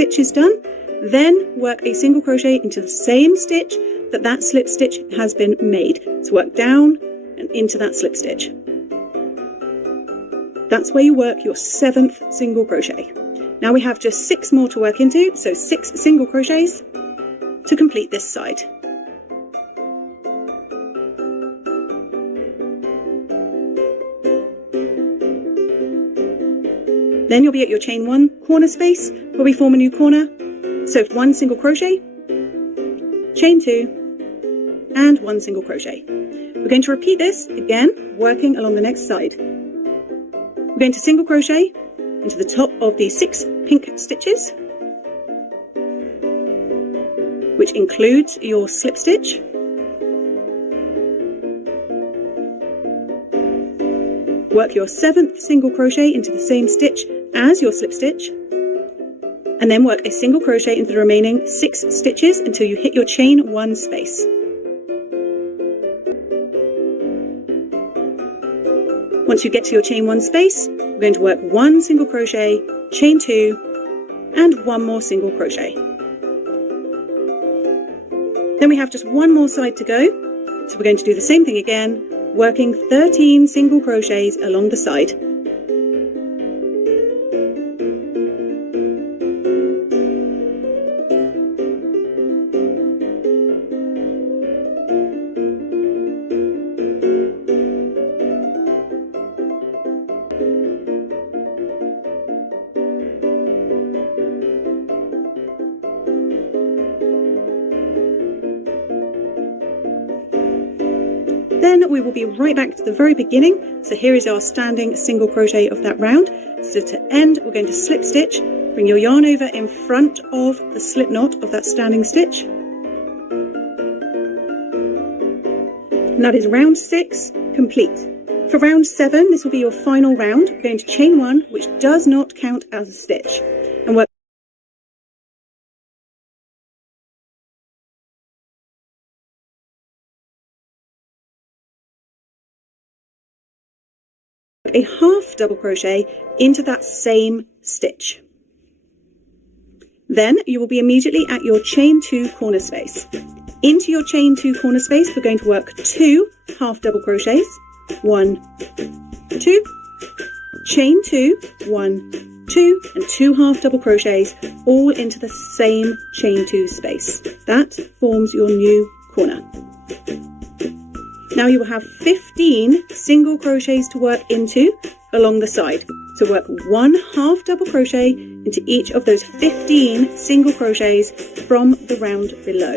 stitches done, then work a single crochet into the same stitch that slip stitch has been made. So work down and into that slip stitch. That's where you work your 7th single crochet. Now we have just 6 more to work into, so 6 single crochets to complete this side. Then you'll be at your chain 1 corner space where we form a new corner. So 1 single crochet, chain 2, and 1 single crochet. We're going to repeat this again, working along the next side. We're going to single crochet into the top of the 6 pink stitches, which includes your slip stitch. Work your 7th single crochet into the same stitch as your slip stitch, and then work a single crochet into the remaining 6 stitches until you hit your chain 1 space. Once you get to your chain 1 space, we're going to work 1 single crochet, chain 2, and 1 more single crochet. Then we have just 1 more side to go, so we're going to do the same thing again, working 13 single crochets along the side. Then we will be right back to the very beginning. So here is our standing single crochet of that round. So to end, we're going to slip stitch, bring your yarn over in front of the slip knot of that standing stitch. And that is round 6 complete. For round 7, this will be your final round. We're going to chain 1, which does not count as a stitch, and work a half double crochet into that same stitch. Then you will be immediately at your chain 2 corner space. Into your chain 2 corner space, we're going to work 2 half double crochets, 1, 2, chain 2, 1, 2, and 2 half double crochets, all into the same chain 2 space. That forms your new corner. Now you will have 15 single crochets to work into along the side. So work 1 half double crochet into each of those 15 single crochets from the round below.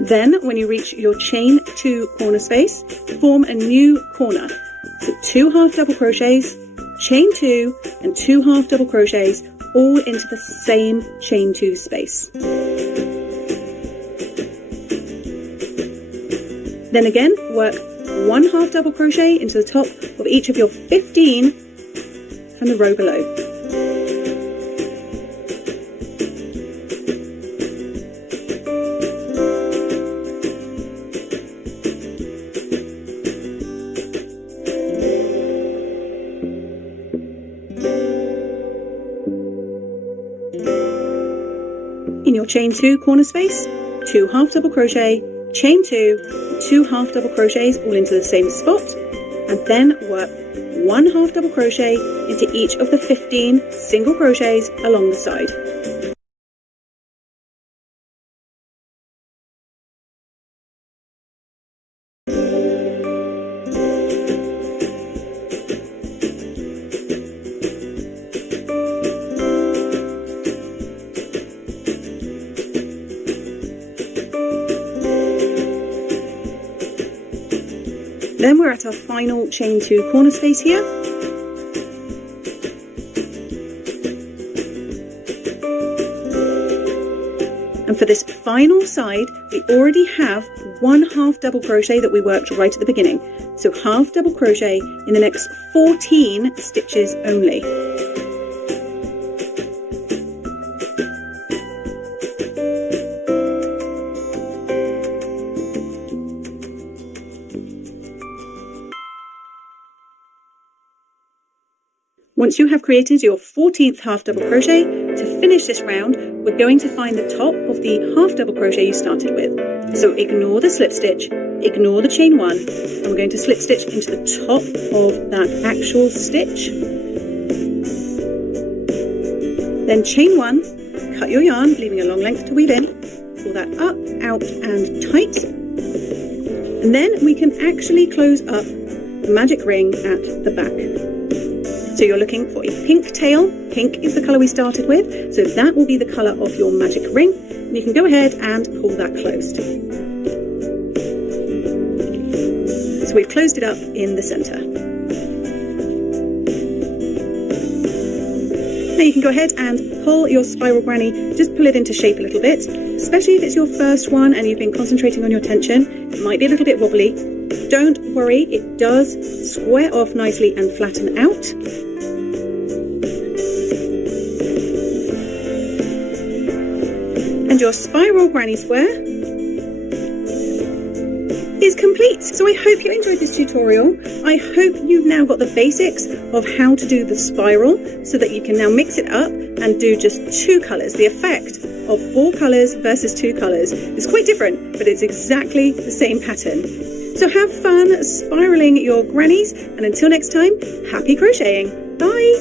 Then, when you reach your chain 2 corner space, form a new corner. So 2 half double crochets, chain 2, and 2 half double crochets, all into the same chain 2 space. Then again, work 1 half double crochet into the top of each of your 15 from the row below. In your chain 2 corner space, 2 half double crochet, chain 2, 2 half double crochets all into the same spot, and then work 1 half double crochet into each of the 15 single crochets along the side. Then we're at our final chain 2 corner space here. And And for this final side, we already have 1/2 double crochet that we worked right at the beginning. So half double crochet in the next 14 stitches only. Once you have created your 14th half double crochet, to finish this round, we're going to find the top of the half double crochet you started with. So ignore the slip stitch, ignore the chain 1, and we're going to slip stitch into the top of that actual stitch. Then chain 1, cut your yarn, leaving a long length to weave in, pull that up, out and tight. And then we can actually close up the magic ring at the back. So you're looking for a pink tail. Pink is the colour we started with, so that will be the colour of your magic ring. And you can go ahead and pull that closed. So we've closed it up in the centre. Now you can go ahead and pull your spiral granny, just pull it into shape a little bit, especially if it's your first one and you've been concentrating on your tension. It might be a little bit wobbly. Don't worry, it does square off nicely and flatten out. And your spiral granny square is complete. So I hope you enjoyed this tutorial. I hope you've now got the basics of how to do the spiral so that you can now mix it up and do just 2 colours. The effect of 4 colours versus 2 colours is quite different, but it's exactly the same pattern. So have fun spiraling your grannies, and until next time, happy crocheting. Bye!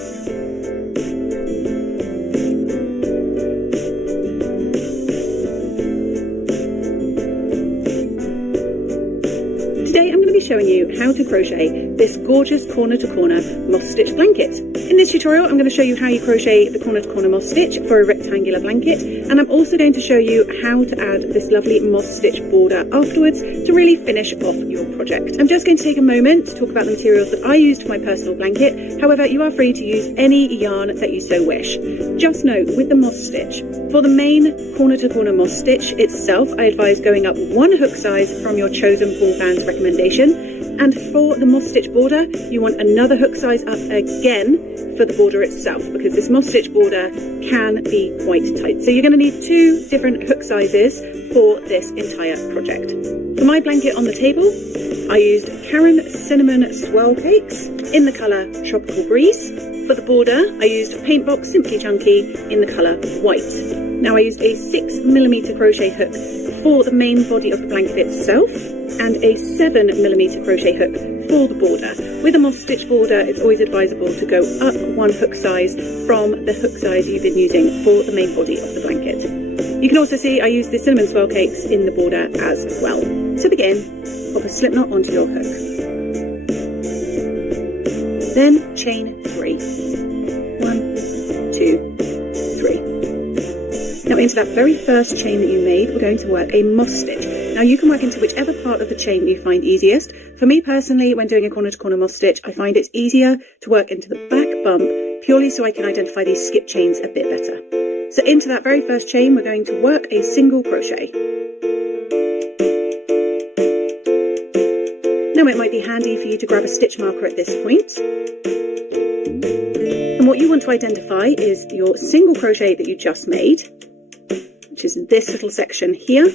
Today I'm going to be showing you how to crochet this gorgeous corner to corner moss stitch blanket. In this tutorial I'm going to show you how you crochet the corner to corner moss stitch for a rectangular blanket, and I'm also going to show you how to add this lovely moss stitch border afterwards to really finish off your project. I'm just going to take a moment to talk about the materials that I used for my personal blanket. However, you are free to use any yarn that you so wish. Just note, with the moss stitch, for the main corner to corner moss stitch itself, I advise going up 1 hook size from your chosen ball band's recommendation. And for the moss stitch border, you want another hook size up again for the border itself, because this moss stitch border can be quite tight. So you're going to need 2 different hook sizes for this entire project. For my blanket on the table, I used Karen Cinnamon Swirl Cakes in the colour Tropical Breeze. For the border, I used Paintbox Simply Chunky in the colour White. Now I used a 6mm crochet hook for the main body of the blanket itself, and a 7mm crochet hook for the border. With a moss stitch border, it's always advisable to go up 1 hook size from the hook size you've been using for the main body of the blanket. You can also see I used the cinnamon swirl cakes in the border as well. To begin, pop a slip knot onto your hook. Then chain 3. 1, 2, 3. Now into that very first chain that you made, we're going to work a moss stitch. Now you can work into whichever part of the chain you find easiest. For me personally, when doing a corner to corner moss stitch, I find it's easier to work into the back bump, purely so I can identify these skip chains a bit better. So into that very first chain, we're going to work a single crochet. Now it might be handy for you to grab a stitch marker at this point. And what you want to identify is your single crochet that you just made, which is this little section here,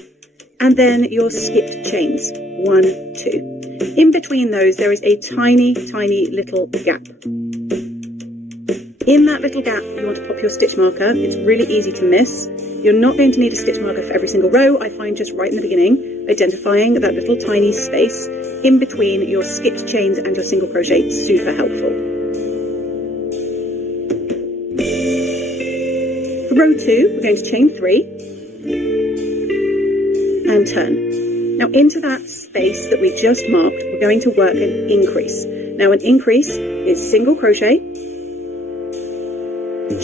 and then your skipped chains, 1, 2. In between those, there is a tiny, tiny little gap. In that little gap, you want to pop your stitch marker. It's really easy to miss. You're not going to need a stitch marker for every single row. I find just right in the beginning, identifying that little tiny space in between your skipped chains and your single crochet is super helpful. For row 2, we're going to chain 3. And turn. Now into that space that we just marked, we're going to work an increase. Now an increase is single crochet,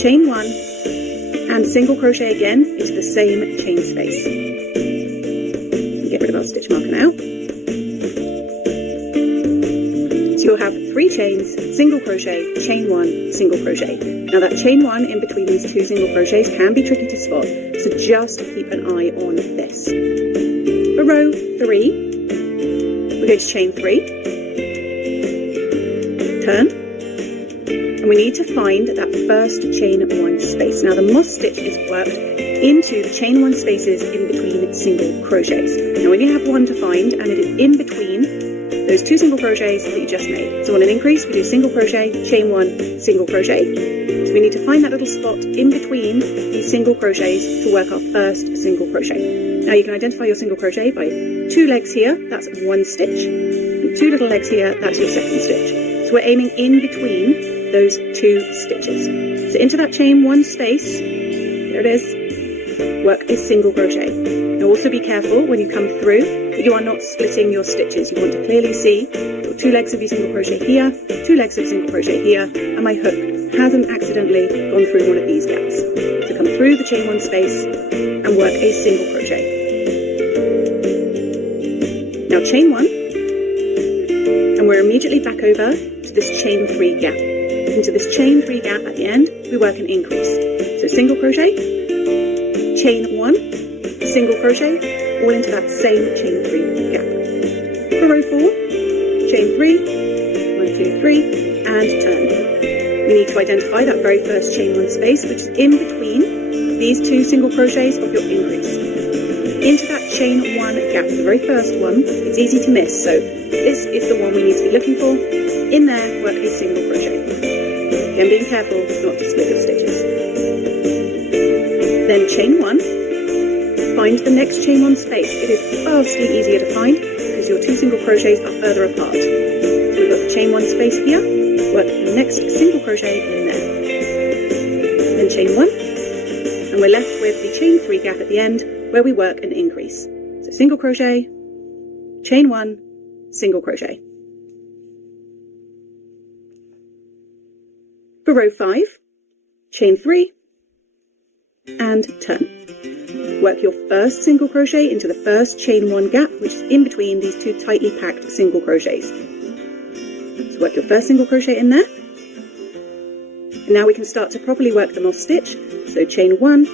chain 1, and single crochet again into the same chain space. Get rid of our stitch marker now. So you'll have 3 chains, single crochet, chain 1, single crochet. Now that chain 1 in between these 2 single crochets can be tricky to spot, so just keep an eye on this. For row 3, we're going to chain 3, turn, and we need to find that first chain 1 space. Now the moss stitch is worked into the chain 1 spaces in between single crochets. Now when you have one to find and it is in between those 2 single crochets that you just made. So on an increase we do single crochet, chain 1, single crochet. So we need to find that little spot in between these single crochets to work our first single crochet. Now you can identify your single crochet by 2 legs here, that's 1 stitch, and 2 little legs here, that's your second stitch. So we're aiming in between those 2 stitches. So into that chain 1 space, there it is, work a single crochet. Now also be careful when you come through that you are not splitting your stitches. You want to clearly see your 2 legs of your single crochet here, 2 legs of single crochet here, and my hook hasn't accidentally gone through one of these gaps. So come through the chain 1 space and work a single crochet. Now chain 1, and we're immediately back over to this chain 3 gap. Into this chain 3 gap at the end, we work an increase. So single crochet, chain 1, single crochet, all into that same chain 3 gap. For row 4, chain 3, 1, 2, 3, and turn. We need to identify that very first chain 1 space, which is in between these 2 single crochets of your increase. Into that chain 1 gap, the very first one, it's easy to miss, so this is the one we need to be looking for. In there, work a single crochet. Again, being careful not to split your stitches. Then chain 1, find the next chain 1 space. It is vastly easier to find because your 2 single crochets are further apart. So we've got the chain 1 space here, work the next single crochet in there. Then chain 1, and we're left with the chain 3 gap at the end where we work an increase. So single crochet, chain 1, single crochet. For row 5, chain 3, and turn. Work your first single crochet into the first chain 1 gap, which is in between these 2 tightly packed single crochets. So work your first single crochet in there. And now we can start to properly work the moss stitch. So chain 1,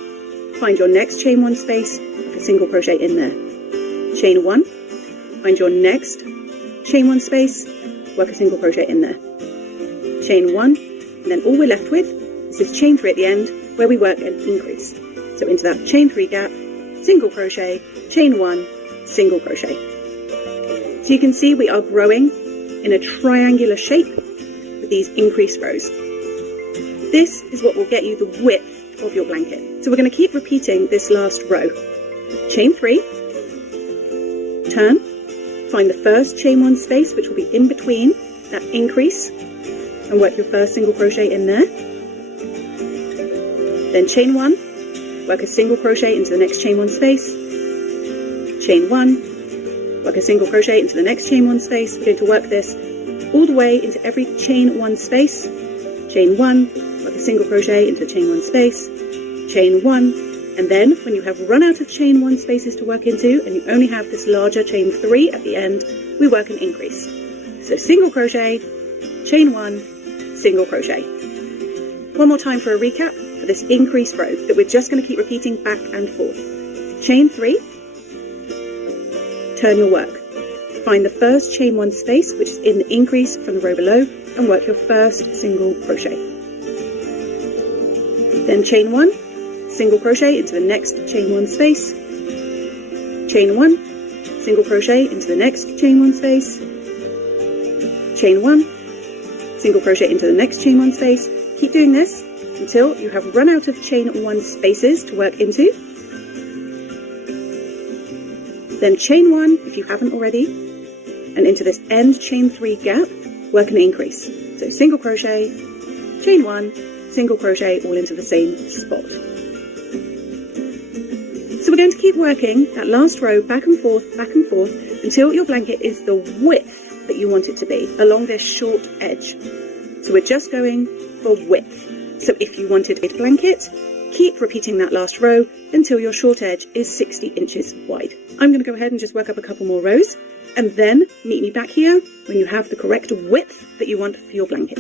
find your next chain 1 space, work a single crochet in there. Chain 1, find your next chain 1 space, work a single crochet in there. Chain 1, and then all we're left with is this chain 3 at the end where we work an increase. So into that chain 3 gap, single crochet, chain 1, single crochet. So you can see we are growing in a triangular shape with these increased rows. This is what will get you the width of your blanket. So we're going to keep repeating this last row. Chain 3, turn, find the first chain 1 space which will be in between that increase and work your first single crochet in there. Then chain 1, work a single crochet into the next chain 1 space, chain 1, work a single crochet into the next chain 1 space. We're going to work this all the way into every chain 1 space, chain 1, work a single crochet into the chain 1 space, chain 1, and then when you have run out of chain 1 spaces to work into and you only have this larger chain 3 at the end, we work an increase. So single crochet, chain 1, single crochet. One more time for a recap for this increased row that we're just going to keep repeating back and forth. Chain 3, turn your work. Find the first chain 1 space which is in the increase from the row below and work your first single crochet. Then chain 1, single crochet into the next chain 1 space, chain 1, single crochet into the next chain 1 space, chain 1, single crochet into the next chain 1 space. Keep doing this until you have run out of chain 1 spaces to work into. Then chain 1 if you haven't already, and into this end chain 3 gap, work an increase. So single crochet, chain 1, single crochet all into the same spot. So we're going to keep working that last row back and forth until your blanket is the width that you want it to be along this short edge. So we're just going for width. So if you wanted a blanket, keep repeating that last row until your short edge is 60 inches wide. I'm going to go ahead and just work up a couple more rows. And then meet me back here when you have the correct width that you want for your blanket.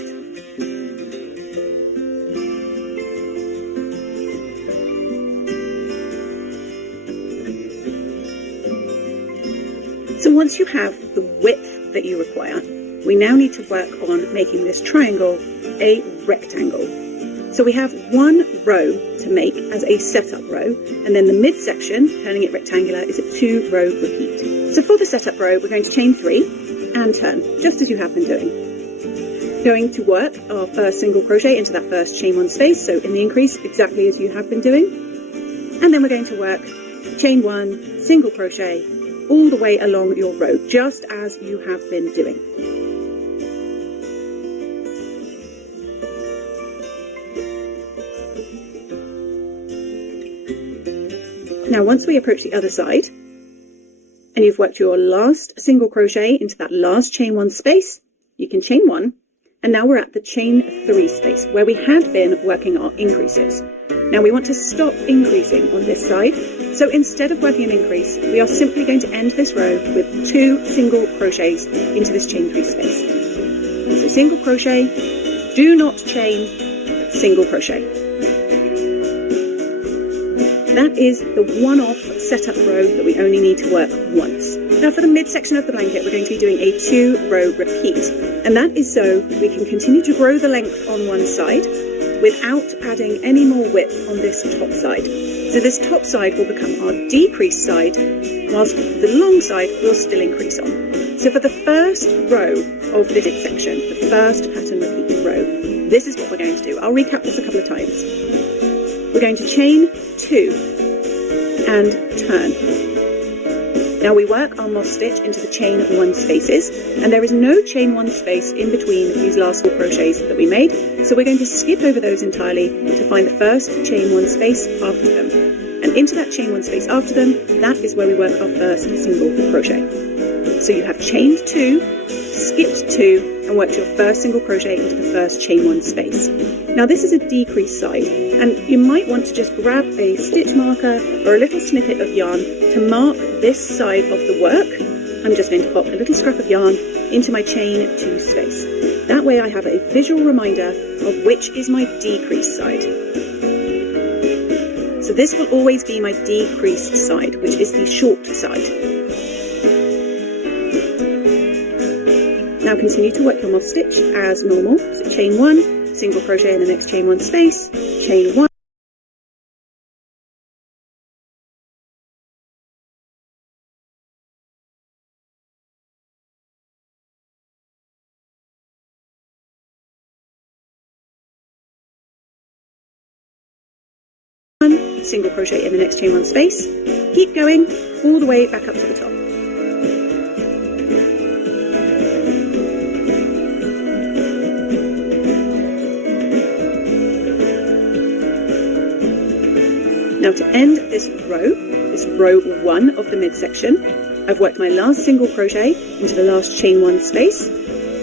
So once you have the width that you require, we now need to work on making this triangle a rectangle. So we have one row to make as a setup row, and then the midsection, turning it rectangular, is a 2-row repeat. So for the setup row, we're going to chain 3 and turn, just as you have been doing. Going to work our first single crochet into that first chain 1 space, so in the increase, exactly as you have been doing. And then we're going to work chain 1, single crochet, all the way along your row, just as you have been doing. Now once we approach the other side, and you've worked your last single crochet into that last chain 1 space, you can chain 1, and now we're at the chain 3 space, where we had been working our increases. Now we want to stop increasing on this side, so instead of working an increase, we are simply going to end this row with 2 single crochets into this chain 3 space. So single crochet, do not chain, single crochet. That is the one-off setup row that we only need to work once. Now for the midsection of the blanket, we're going to be doing a 2-row repeat, and that is so we can continue to grow the length on one side without adding any more width on this top side. So this top side will become our decrease side, whilst the long side will still increase on. So for the first row of this section, the first pattern repeat row, this is what we're going to do. I'll recap this a couple of times. We're going to chain 2 and turn. Now we work our moss stitch into the chain 1 spaces, and there is no chain 1 space in between these last 4 crochets that we made, so we're going to skip over those entirely to find the first chain 1 space after them. And into that chain 1 space after them, that is where we work our first single crochet. So you have chained 2, skipped 2, and worked your first single crochet into the first chain 1 space. Now this is a decrease side, and you might want to just grab a stitch marker or a little snippet of yarn to mark this side of the work. I'm just going to pop a little scrap of yarn into my chain 2 space. That way I have a visual reminder of which is my decrease side. So this will always be my decreased side, which is the short side. Now continue to work your moss stitch as normal. So chain 1, single crochet in the next chain 1 space, chain 1, single crochet in the next chain 1 space. Keep going all the way back up to the top. Now to end this row 1 of the midsection, I've worked my last single crochet into the last chain 1 space,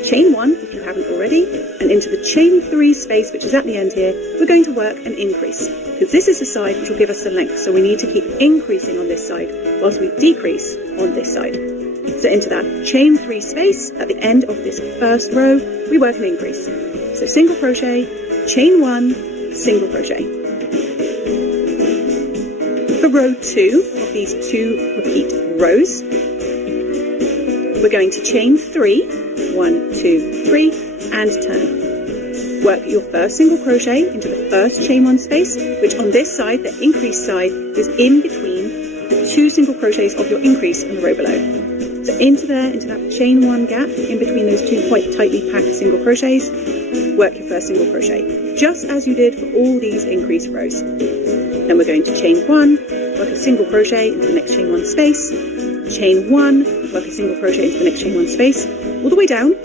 chain 1 if you haven't already, and into the chain 3 space, which is at the end here, we're going to work an increase, because this is the side which will give us the length, so we need to keep increasing on this side whilst we decrease on this side. So into that chain 3 space, at the end of this first row, we work an increase. So single crochet, chain 1, single crochet. For row 2 of these 2 repeat rows, we're going to chain 3, 1, 2, 3, and turn. Work your first single crochet into the first chain 1 space, which on this side, the increase side, is in between the 2 single crochets of your increase in the row below. So into that chain 1 gap, in between those 2 quite tightly packed single crochets, work your first single crochet, just as you did for all these increase rows. Then we're going to chain 1, work a single crochet into the next chain 1 space, chain 1, work a single crochet into the next chain 1 space, all the way down.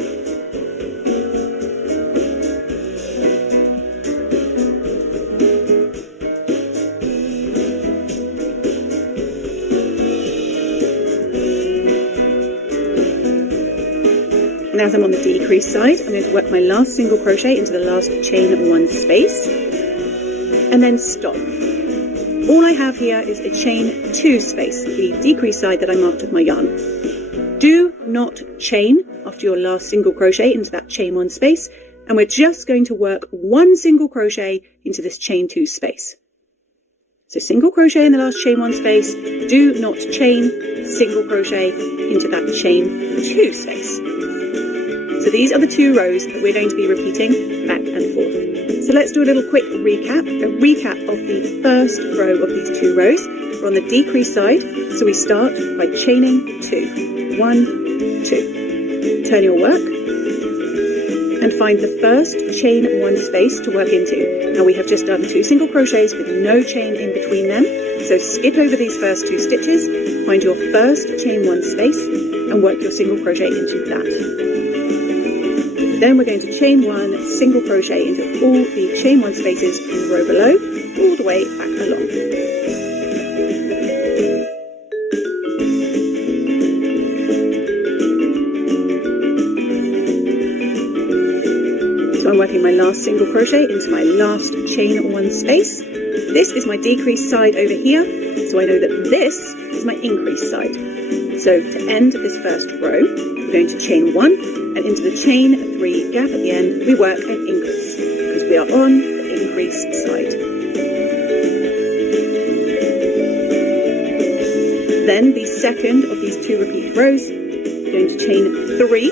And as I'm on the decrease side, I'm going to work my last single crochet into the last chain 1 space, and then stop. All I have here is a chain 2 space, the decrease side that I marked with my yarn. Do not chain after your last single crochet into that chain 1 space, and we're just going to work 1 single crochet into this chain 2 space. So single crochet in the last chain 1 space, do not chain, single crochet into that chain 2 space. So these are the 2 rows that we're going to be repeating back and forth. So let's do a little quick recap, of the first row of these 2 rows. We're on the decrease side, so we start by chaining 2. 1, 2. Turn your work and find the first chain 1 space to work into. Now we have just done 2 single crochets with no chain in between them, so skip over these first 2 stitches, find your first chain 1 space and work your single crochet into that. Then we're going to chain 1, single crochet into all the chain 1 spaces in the row below, all the way back along. So I'm working my last single crochet into my last chain 1 space. This is my decrease side over here, so I know that this is my increase side. So to end this first row, we're going to chain 1, and into the chain 3 gap at the end, we work an increase, because we are on the increase side. Then the second of these 2 repeat rows, we're going to chain 3,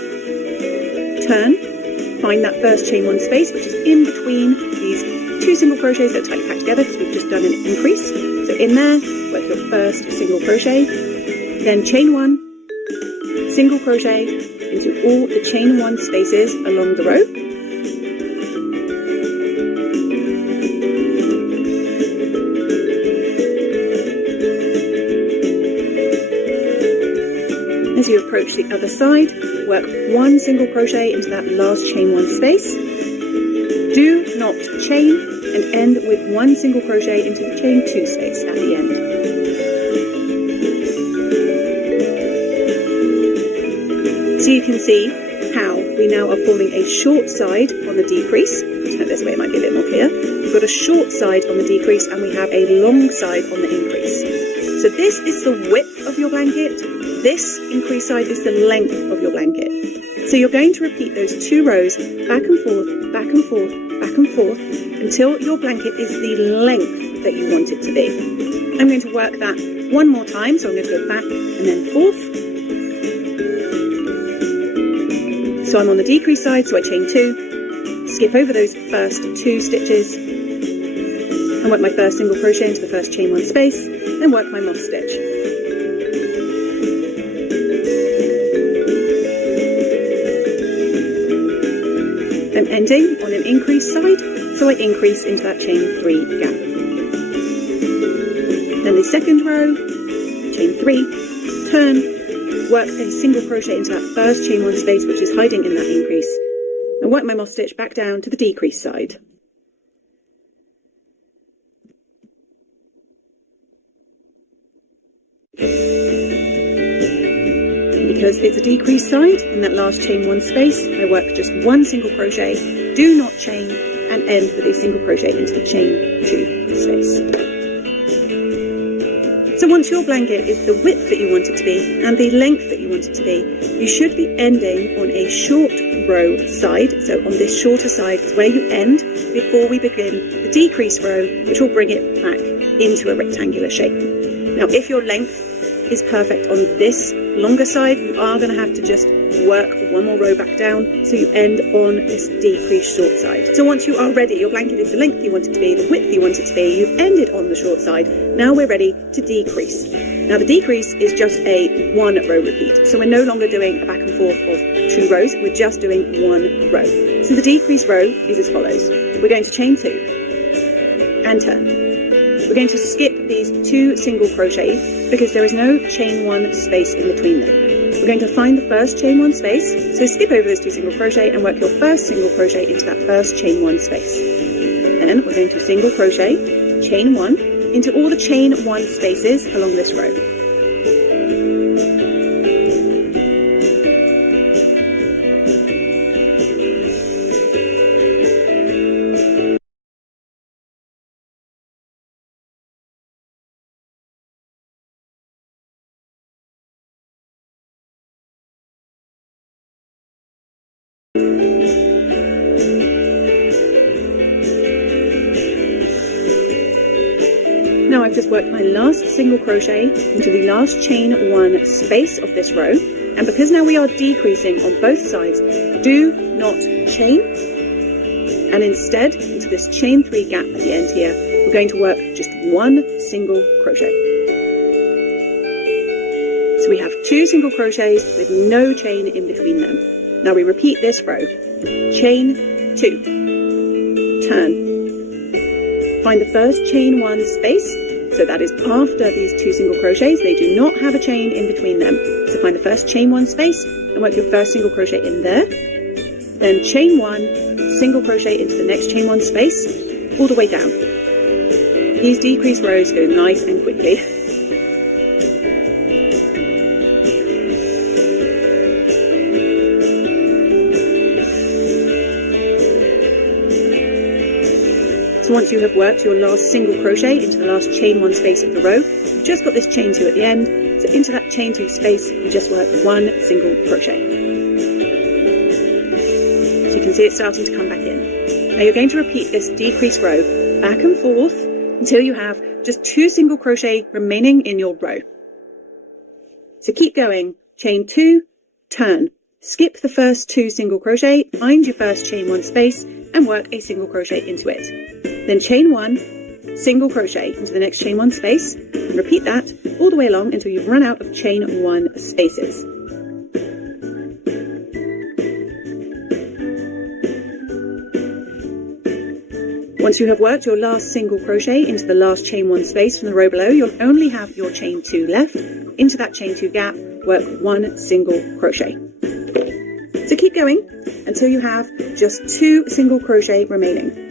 turn, find that first chain 1 space, which is in between these 2 single crochets that are tightly packed together, because we've just done an increase. So in there, work your first single crochet, then chain 1, single crochet into all the chain 1 spaces along the row. As you approach the other side, work 1 single crochet into that last chain 1 space. Do not chain and end with 1 single crochet into the chain 2 space at the end. So you can see how we now are forming a short side on the decrease. Turn this way, it might be a bit more clear. We've got a short side on the decrease and we have a long side on the increase. So this is the width of your blanket. This increase side is the length of your blanket. So you're going to repeat those 2 rows back and forth, back and forth, back and forth until your blanket is the length that you want it to be. I'm going to work that 1 more time, so I'm going to go back and then forth. So I'm on the decrease side, so I chain 2, skip over those first 2 stitches, and work my first single crochet into the first chain 1 space, then work my moss stitch. I'm ending on an increase side, so I increase into that chain 3 gap. Then the second row, chain 3, turn, work a single crochet into that first chain 1 space which is hiding in that increase, and work my moss stitch back down to the decrease side. Because it's a decrease side in that last chain 1 space, I work just 1 single crochet, do not chain, and end with a single crochet into the chain 2 space. So once your blanket is the width that you want it to be and the length that you want it to be, you should be ending on a short row side. So on this shorter side is where you end before we begin the decrease row, which will bring it back into a rectangular shape. Now, if your length is perfect on this longer side, you are going to have to just work 1 more row back down, so you end on this decreased short side. So once you are ready, your blanket is the length you want it to be, the width you want it to be, you've ended on the short side, now we're ready to decrease. Now the decrease is just a 1 row repeat, so we're no longer doing a back and forth of 2 rows, we're just doing 1 row. So the decrease row is as follows. We're going to chain 2 and turn. We're going to skip these 2 single crochets because there is no chain 1 space in between them. We're going to find the first chain 1 space, so skip over those 2 single crochet and work your first single crochet into that first chain 1 space. Then we're going to single crochet, chain 1 into all the chain 1 spaces along this row. Now I've just worked my last single crochet into the last chain 1 space of this row, and because now we are decreasing on both sides, do not chain, and instead into this chain 3 gap at the end here, we're going to work just 1 single crochet. So we have 2 single crochets with no chain in between them. Now we repeat this row. Chain 2, turn. Find the first chain 1 space, so that is after these 2 single crochets. They do not have a chain in between them. So find the first chain 1 space and work your first single crochet in there. Then chain 1, single crochet into the next chain 1 space, all the way down. These decrease rows go nice and quickly. So once you have worked your last single crochet into the last chain 1 space of the row, you've just got this chain 2 at the end, so into that chain 2 space, you just work 1 single crochet. So you can see it starting to come back in. Now you're going to repeat this decrease row back and forth until you have just 2 single crochet remaining in your row. So keep going, chain 2, turn. Skip the first 2 single crochet, find your first chain 1 space, and work a single crochet into it. Then chain 1, single crochet into the next chain 1 space, and repeat that all the way along until you've run out of chain 1 spaces. Once you have worked your last single crochet into the last chain 1 space from the row below, you'll only have your chain 2 left. Into that chain 2 gap, work 1 single crochet. So keep going until you have just 2 single crochet remaining.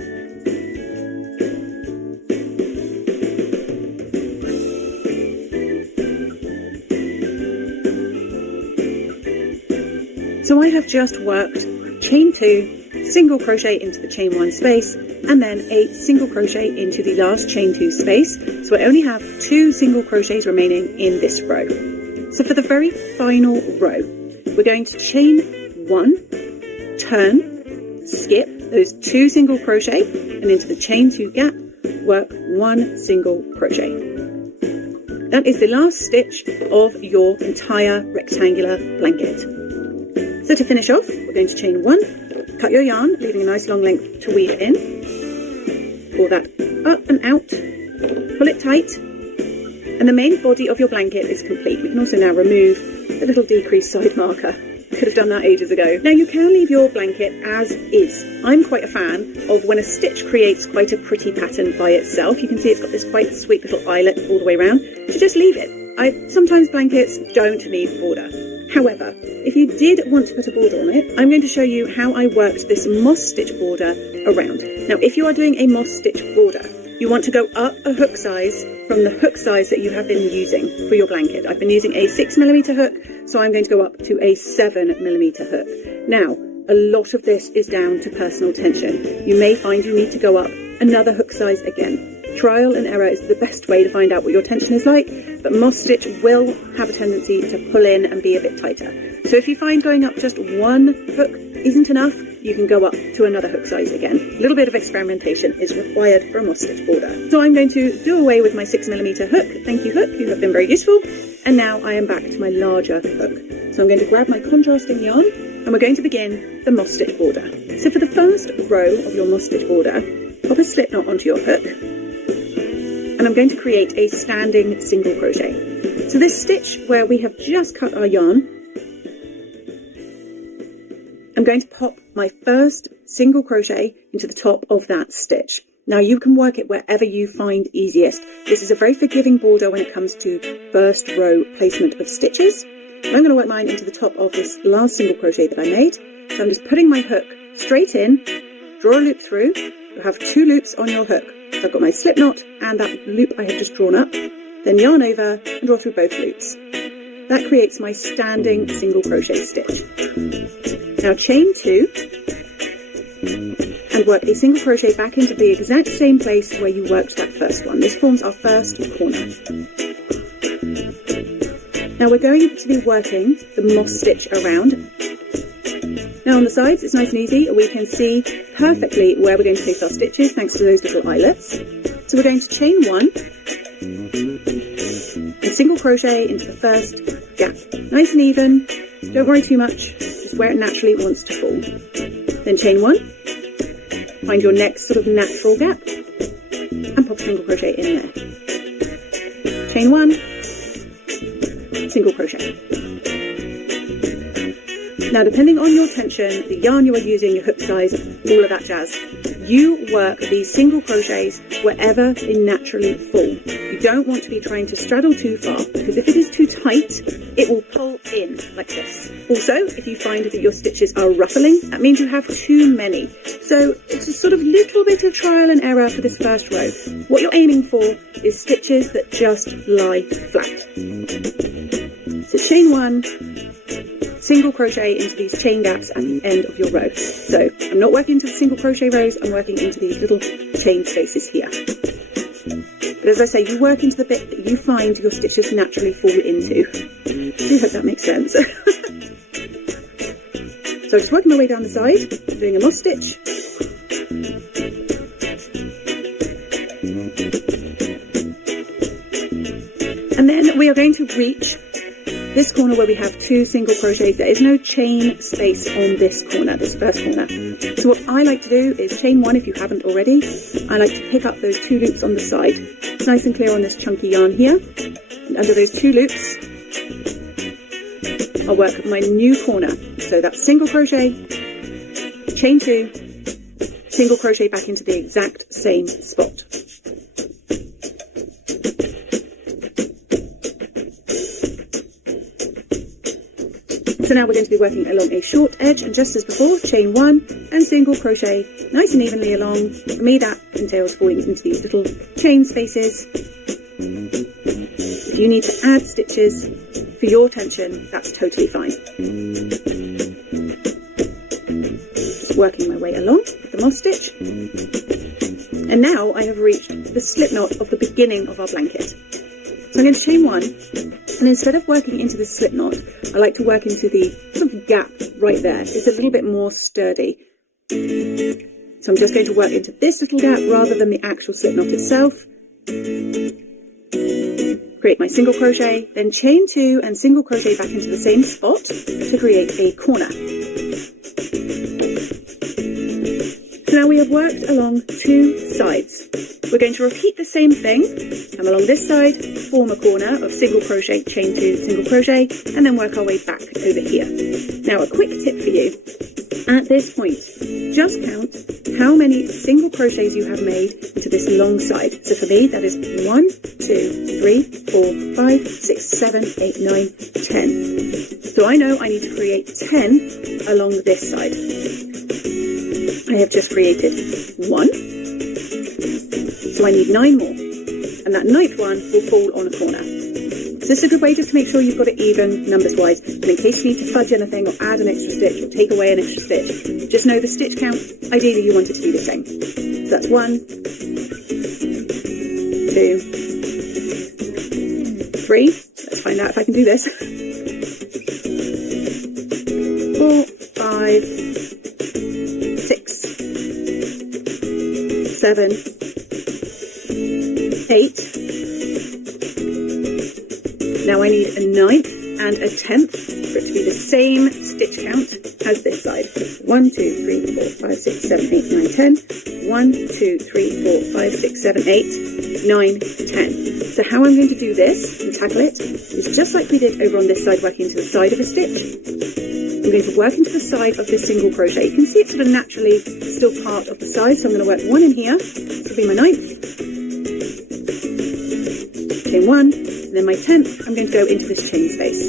So I have just worked chain 2, single crochet into the chain 1 space, and then a single crochet into the last chain 2 space. So I only have 2 single crochets remaining in this row. So for the very final row, we're going to chain 1, turn, skip those 2 single crochet, and into the chain 2 gap, work 1 single crochet. That is the last stitch of your entire rectangular blanket. So to finish off, we're going to chain 1, cut your yarn, leaving a nice long length to weave in, pull that up and out, pull it tight, and the main body of your blanket is complete. We can also now remove the little decreased side marker. Could have done that ages ago. Now you can leave your blanket as is. I'm quite a fan of when a stitch creates quite a pretty pattern by itself. You can see it's got this quite sweet little eyelet all the way around. So just leave it. Sometimes blankets don't need border. However, if you did want to put a border on it, I'm going to show you how I worked this moss stitch border around. Now if you are doing a moss stitch border, you want to go up a hook size from the hook size that you have been using for your blanket. I've been using a 6mm hook, so I'm going to go up to a 7mm hook. Now, a lot of this is down to personal tension. You may find you need to go up another hook size again. Trial and error is the best way to find out what your tension is like, but moss stitch will have a tendency to pull in and be a bit tighter. So if you find going up just 1 hook isn't enough, you can go up to another hook size again. A little bit of experimentation is required for a moss stitch border. So I'm going to do away with my 6mm hook. Thank you, hook, you have been very useful. And now I am back to my larger hook. So I'm going to grab my contrasting yarn and we're going to begin the moss stitch border. So for the first row of your moss stitch border, pop a slip knot onto your hook. And I'm going to create a standing single crochet. So this stitch where we have just cut our yarn, I'm going to pop my first single crochet into the top of that stitch. Now you can work it wherever you find easiest. This is a very forgiving border when it comes to first row placement of stitches. I'm going to work mine into the top of this last single crochet that I made. So I'm just putting my hook straight in, draw a loop through. You have 2 loops on your hook. So I've got my slip knot and that loop I have just drawn up, then yarn over and draw through both loops. That creates my standing single crochet stitch. Now chain 2 and work a single crochet back into the exact same place where you worked that first one. This forms our first corner. Now we're going to be working the moss stitch around. Now on the sides, it's nice and easy. We can see perfectly where we're going to place our stitches thanks to those little eyelets. So we're going to chain 1 and single crochet into the first gap. Nice and even, don't worry too much, just where it naturally wants to fall. Then chain 1, find your next sort of natural gap and pop a single crochet in there. Chain 1, single crochet. Now depending on your tension, the yarn you are using, your hook size, all of that jazz, you work these single crochets wherever they naturally fall. You don't want to be trying to straddle too far, because if it is too tight, it will pull in like this. Also, if you find that your stitches are ruffling, that means you have too many. So it's a sort of little bit of trial and error for this first row. What you're aiming for is stitches that just lie flat. So chain 1, single crochet into these chain gaps at the end of your row. So I'm not working into the single crochet rows, I'm working into these little chain spaces here. But as I say, you work into the bit that you find your stitches naturally fall into. I do hope that makes sense. So just working my way down the side, doing a moss stitch. And then we are going to reach this corner where we have 2 single crochets. There is no chain space on this corner, this first corner. So what I like to do is chain 1 if you haven't already. I like to pick up those 2 loops on the side. It's nice and clear on this chunky yarn here. And under those 2 loops, I'll work my new corner. So that's single crochet, chain 2, single crochet back into the exact same spot. So now we're going to be working along a short edge, and just as before, chain 1 and single crochet nice and evenly along. For me that entails falling into these little chain spaces. If you need to add stitches for your tension, that's totally fine. Just working my way along with the moss stitch. And now I have reached the slip knot of the beginning of our blanket. So I'm going to chain 1, and instead of working into the slip knot, I like to work into the sort of gap right there. It's a little bit more sturdy. So I'm just going to work into this little gap rather than the actual slip knot itself. Create my single crochet, then chain 2 and single crochet back into the same spot to create a corner. So now we have worked along 2 sides. We're going to repeat the same thing. Come along this side, form a corner of single crochet, chain 2, single crochet, and then work our way back over here. Now a quick tip for you. At this point, just count how many single crochets you have made into this long side. So for me, that is 1, 2, 3, 4, 5, 6, 7, 8, 9, 10. So I know I need to create 10 along this side. I have just created 1. So I need 9 more, and that 9th one will fall on a corner. So this is a good way just to make sure you've got it even numbers wise, and in case you need to fudge anything or add an extra stitch or take away an extra stitch, just know the stitch count, ideally you want it to be the same. So that's 1, 2, 3, let's find out if I can do this, 4, 5, 6, 7, 8. Now I need a 9th and a 10th for it to be the same stitch count as this side. 1, 2, 3, 4, 5, 6, 7, 8, 9, 10. 1, 2, 3, 4, 5, 6, 7, 8, 9, 10. So how I'm going to do this and tackle it is just like we did over on this side, working into the side of a stitch. I'm going to work into the side of this single crochet. You can see it's sort of naturally still part of the side, so I'm going to work 1 in here. This will be my 9th. Chain 1, and then my 10th, I'm going to go into this chain space.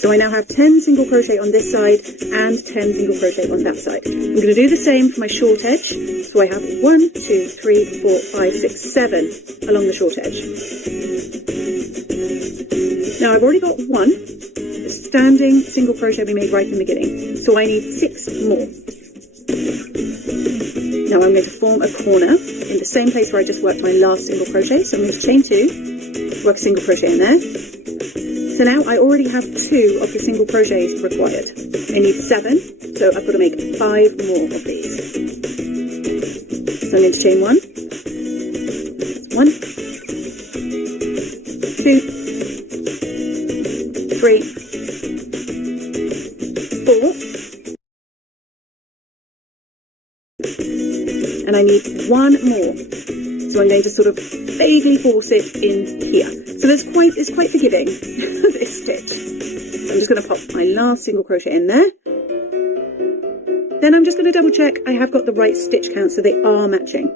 So I now have 10 single crochet on this side and 10 single crochet on that side. I'm going to do the same for my short edge. So I have 1, 2, 3, 4, 5, 6, 7 along the short edge. Now I've already got 1, the standing single crochet we made right in the beginning. So I need 6 more. Now I'm going to form a corner in the same place where I just worked my last single crochet. So I'm going to chain 2, work a single crochet in there, So now I already have 2 of the single crochets required. I need 7, so I've got to make 5 more of these. So I'm going to chain 1, 1, 2, 3, 4, and I need 1 more. So I'm going to sort of vaguely force it in here. So it's quite forgiving, this stitch. So I'm just going to pop my last single crochet in there. Then I'm just going to double check I have got the right stitch count so they are matching.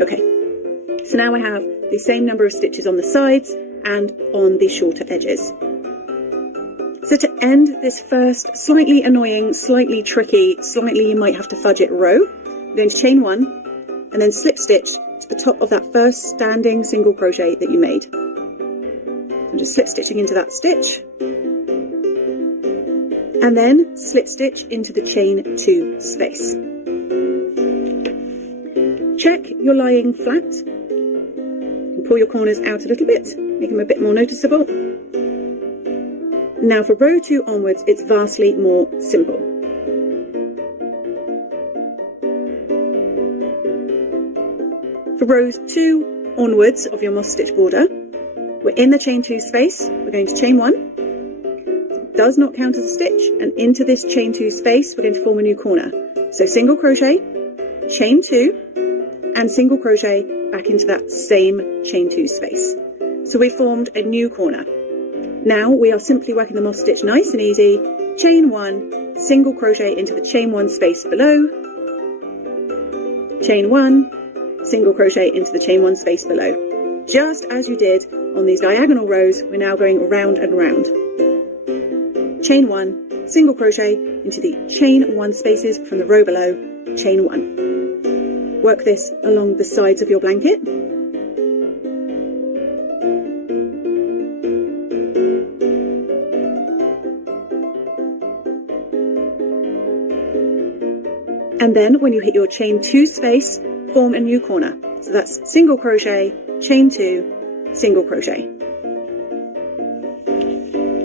Okay, so now I have the same number of stitches on the sides and on the shorter edges. So to end this first slightly annoying, slightly tricky, slightly you might have to fudge it row, I'm going to chain 1 and then slip stitch to the top of that first standing single crochet that you made. I'm just slip stitching into that stitch and then slip stitch into the chain 2 space. Check you're lying flat and pull your corners out a little bit, make them a bit more noticeable. Now for row 2 onwards, it's vastly more simple. For rows 2 onwards of your moss stitch border, we're in the chain 2 space, we're going to chain 1, it does not count as a stitch, and into this chain 2 space, we're going to form a new corner. So single crochet, chain 2, and single crochet back into that same chain 2 space. So we formed a new corner. Now we are simply working the moss stitch nice and easy, chain 1, single crochet into the chain 1 space below, chain 1, single crochet into the chain 1 space below. Just as you did on these diagonal rows, we're now going round and round. Chain 1, single crochet into the chain 1 spaces from the row below, chain 1. Work this along the sides of your blanket. And then when you hit your chain 2 space, form a new corner. So that's single crochet, chain 2, single crochet.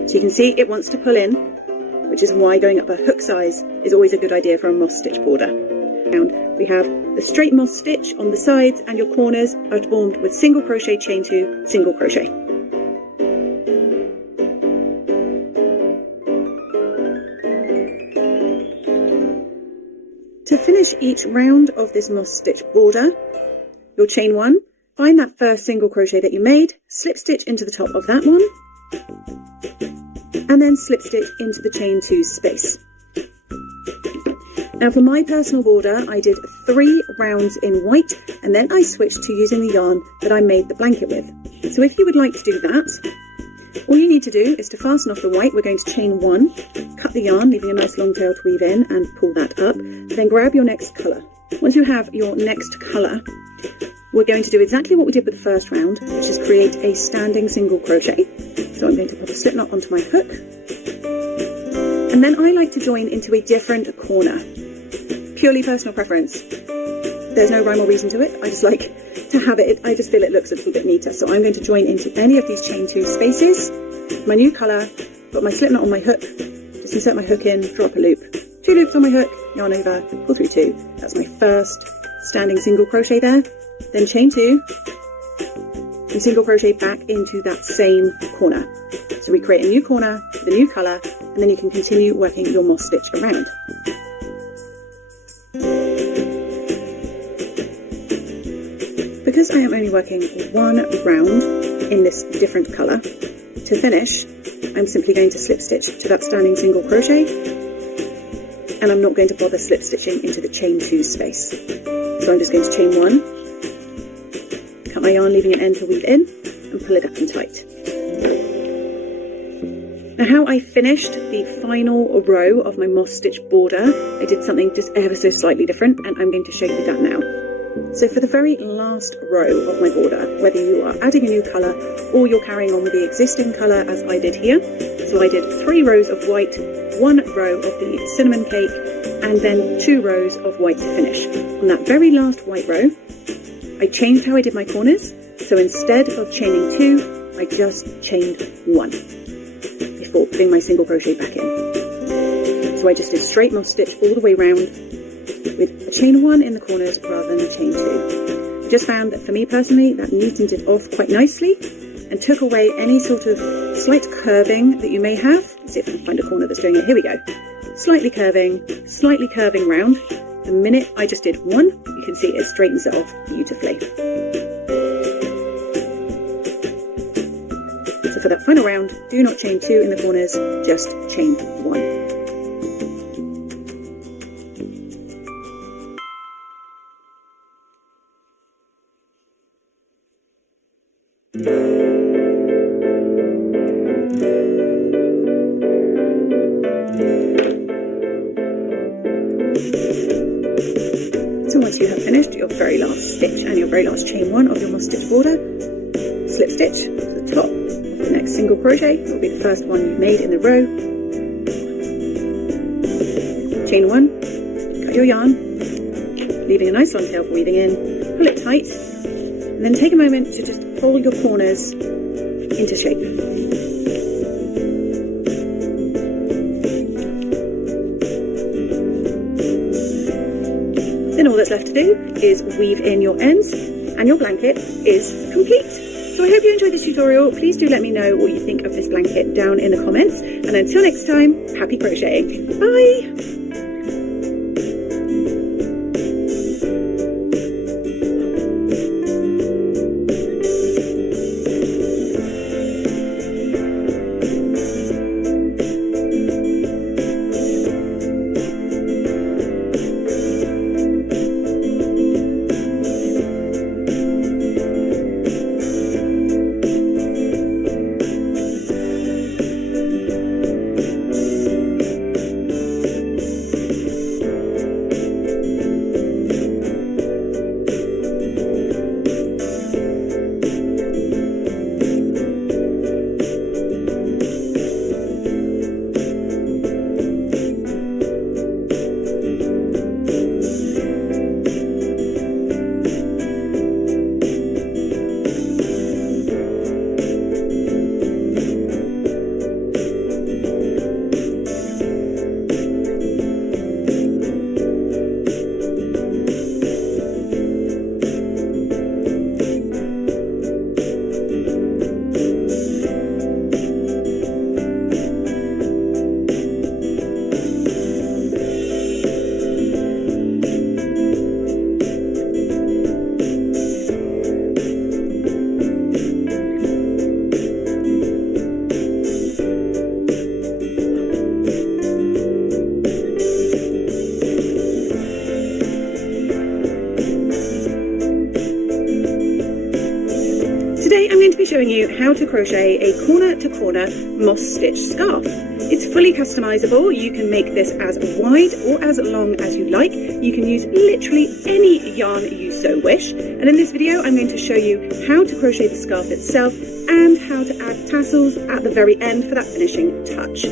So you can see it wants to pull in, which is why going up a hook size is always a good idea for a moss stitch border. And we have the straight moss stitch on the sides and your corners are formed with single crochet, chain 2, single crochet. To finish each round of this moss stitch border, you'll chain 1, find that first single crochet that you made, slip stitch into the top of that one, and then slip stitch into the chain 2 space. Now for my personal border, I did 3 rounds in white, and then I switched to using the yarn that I made the blanket with. So if you would like to do that, all you need to do is to fasten off the white. We're going to chain 1, cut the yarn, leaving a nice long tail to weave in, and pull that up. Then grab your next colour. Once you have your next colour, we're going to do exactly what we did with the first round, which is create a standing single crochet. So I'm going to put a slip knot onto my hook. And then I like to join into a different corner. Purely personal preference. There's no rhyme or reason to it. I just like to have it. I just feel it looks a little bit neater. So I'm going to join into any of these chain 2 spaces. My new colour, got my slip knot on my hook. Just insert my hook in, drop a loop. 2 loops on my hook, yarn over, pull through 2. That's my first standing single crochet there. Then chain 2 and single crochet back into that same corner. So we create a new corner with a new colour, and then you can continue working your moss stitch around. Because I am only working 1 round in this different colour, to finish I'm simply going to slip stitch to that standing single crochet, and I'm not going to bother slip stitching into the chain 2 space. So I'm just going to chain 1, cut my yarn leaving an end to weave in, and pull it up and tight. Now how I finished the final row of my moss stitch border, I did something just ever so slightly different, and I'm going to show you that now. So for the very last row of my border, whether you are adding a new colour or you're carrying on with the existing colour as I did here, so I did 3 rows of white, 1 row of the cinnamon cake, and then 2 rows of white to finish. On that very last white row, I changed how I did my corners, So instead of chaining 2, I just chained 1 before putting my single crochet back in. So I just did straight moss stitch all the way around with a chain 1 in the corners rather than a chain 2. Just found that for me personally, that neatened it off quite nicely and took away any sort of slight curving that you may have. Let's see if I can find a corner that's doing it. Here we go. Slightly curving round. The minute I just did 1, you can see it straightens it off beautifully. So for that final round, do not chain 2 in the corners, just chain 1. So once you have finished your very last stitch and your very last chain 1 of your moss stitch border, slip stitch to the top of the next single crochet. It will be the first one you made in the row. Chain 1, cut your yarn, leaving a nice long tail for weaving in, pull it tight, and then take a moment to just fold your corners into shape. Then all that's left to do is weave in your ends and your blanket is complete. So I hope you enjoyed this tutorial. Please do let me know what you think of this blanket down in the comments. And until next time, happy crocheting. Bye! Today I'm going to be showing you how to crochet a corner to corner moss stitch scarf. It's fully customizable. You can make this as wide or as long as you like. You can use literally any yarn you so wish. And in this video I'm going to show you how to crochet the scarf itself and how to add tassels at the very end for that finishing touch.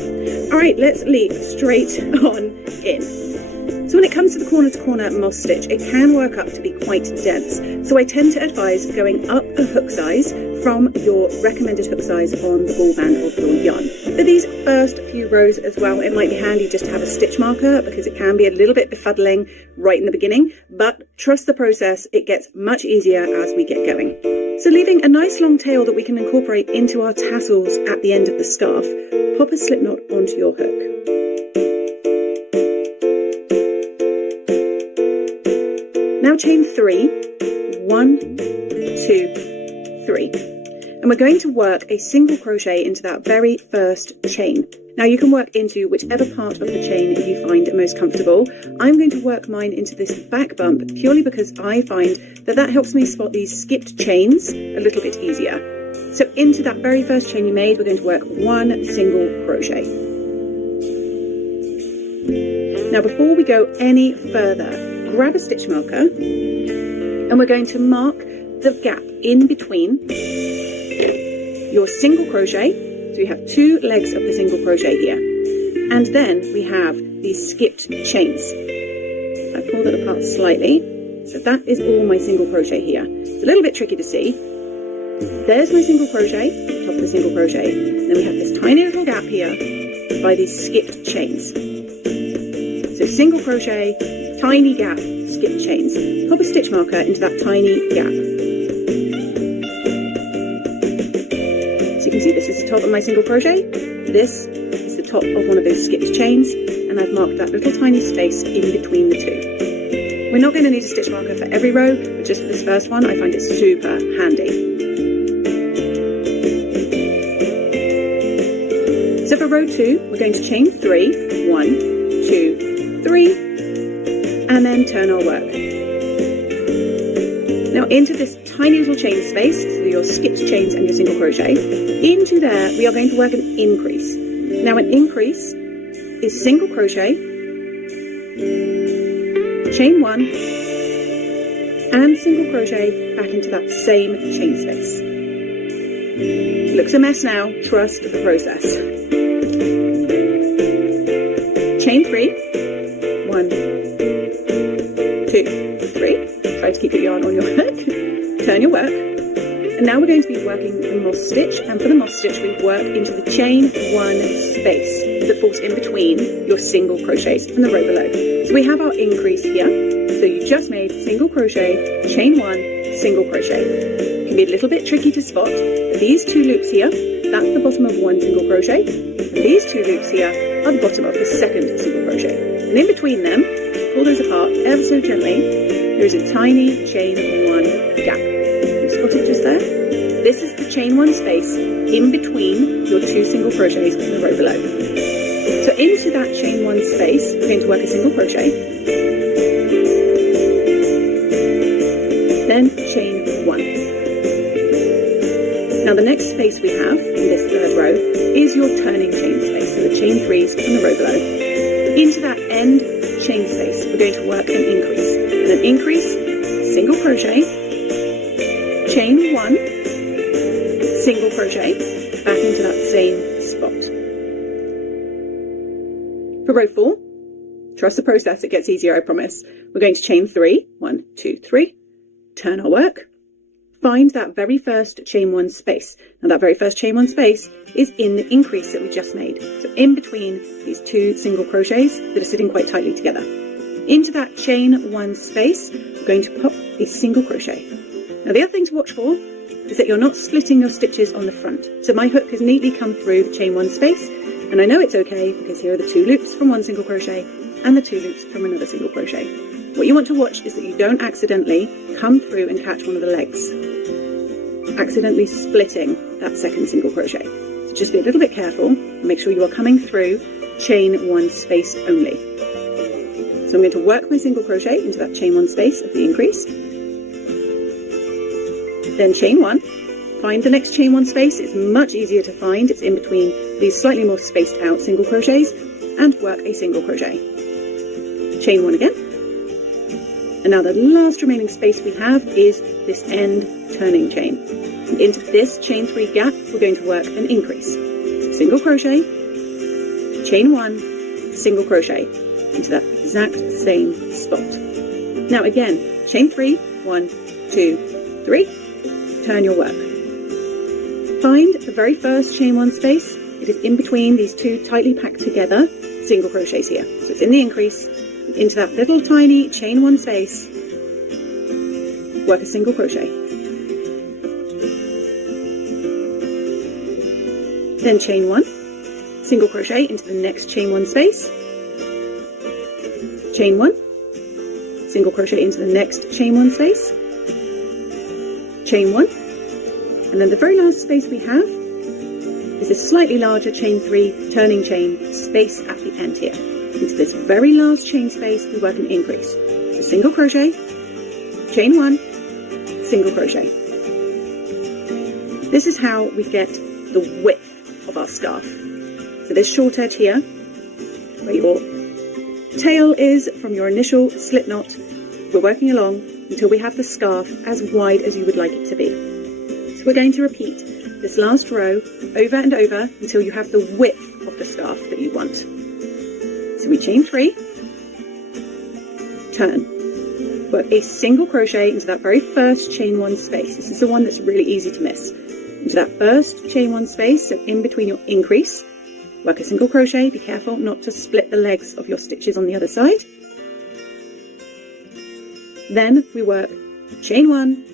Alright, let's leap straight on in. So when it comes to the corner to corner moss stitch, it can work up to be quite dense. So I tend to advise going up a hook size from your recommended hook size on the ball band of your yarn. For these first few rows as well, it might be handy just to have a stitch marker because it can be a little bit befuddling right in the beginning, but trust the process, it gets much easier as we get going. So leaving a nice long tail that we can incorporate into our tassels at the end of the scarf, pop a slip knot onto your hook. Now chain 3, 1, 2, 3. And we're going to work a single crochet into that very first chain. Now you can work into whichever part of the chain you find most comfortable. I'm going to work mine into this back bump purely because I find that that helps me spot these skipped chains a little bit easier. So into that very first chain you made, we're going to work one single crochet. Now before we go any further, grab a stitch marker and we're going to mark the gap in between your single crochet. So we have 2 legs of the single crochet here, and then we have these skipped chains. I pulled it apart slightly, so that is all my single crochet here. It's a little bit tricky to see, there's my single crochet, top of the single crochet. Then we have this tiny little gap here by these skipped chains. So single crochet, tiny gap, skipped chains. Pop a stitch marker into that tiny gap. So you can see this is the top of my single crochet. This is the top of one of those skipped chains, and I've marked that little tiny space in between the two. We're not going to need a stitch marker for every row, but just for this first one, I find it super handy. So for row 2, we're going to chain 3, 1, 2, 3, and then turn our work. Now into this tiny little chain space, so your skipped chains and your single crochet, into there we are going to work an increase. Now an increase is single crochet, chain 1, and single crochet back into that same chain space. It looks a mess now, trust the process. Chain 3, 1, 2, 3. Try to keep your yarn on your hook. Turn your work. And now we're going to be working the moss stitch, and for the moss stitch we work into the chain 1 space that falls in between your single crochets from the row below. So we have our increase here. So you just made single crochet, chain 1, single crochet. It can be a little bit tricky to spot, but these 2 loops here, that's the bottom of 1 single crochet, and these 2 loops here are the bottom of the second single crochet. And in between them, pull those apart ever so gently, there is a tiny chain 1 gap. Spot it just there? This is the chain 1 space in between your 2 single crochets in the row below. So into that chain 1 space, we're going to work a single crochet, then chain 1. Now the next space we have in this third row is your turning chain space, so the chain 3s from the row below. Into that end chain space, we're going to work an increase. And an increase, single crochet, chain 1, single crochet, back into that same spot. For row 4, trust the process, it gets easier, I promise. We're going to chain 3, 1, 2, 3, turn our work, find that very first chain 1 space. Now that very first chain 1 space is in the increase that we just made. So in between these 2 single crochets that are sitting quite tightly together. Into that chain 1 space, we're going to pop a single crochet. Now the other thing to watch for is that you're not splitting your stitches on the front. So my hook has neatly come through the chain 1 space, and I know it's okay because here are the 2 loops from 1 single crochet and the 2 loops from another single crochet. What you want to watch is that you don't accidentally come through and catch one of the legs, accidentally splitting that second single crochet. So just be a little bit careful and make sure you are coming through chain 1 space only. So I'm going to work my single crochet into that chain 1 space of the increase, then chain 1, find the next chain 1 space. It's much easier to find, it's in between these slightly more spaced out single crochets, and work a single crochet. Chain 1 again, and now the last remaining space we have is this end turning chain. And into this chain 3 gap we're going to work an increase. Single crochet, chain 1, single crochet into that exact same spot. Now again, chain 3, 1, 2, 3, turn your work. Find the very first chain 1 space. It is in between these 2 tightly packed together single crochets here. So it's in the increase, into that little tiny chain 1 space, work a single crochet. Then chain 1, single crochet into the next chain 1 space, chain 1, single crochet into the next chain 1 space, chain 1, and then the very last space we have is a slightly larger chain 3 turning chain space at the end here. Into this very last chain space we work an increase. So single crochet, chain 1, single crochet. This is how we get the width of our scarf. So this short edge here, where your tail is from your initial slip knot, we're working along until we have the scarf as wide as you would like it to be. So we're going to repeat this last row over and over until you have the width of the scarf that you want. So we chain 3, turn, work a single crochet into that very first chain 1 space. This is the one that's really easy to miss. into that first chain one space, so in between your increase, work a single crochet. Be careful not to split the legs of your stitches on the other side. Then we work chain one,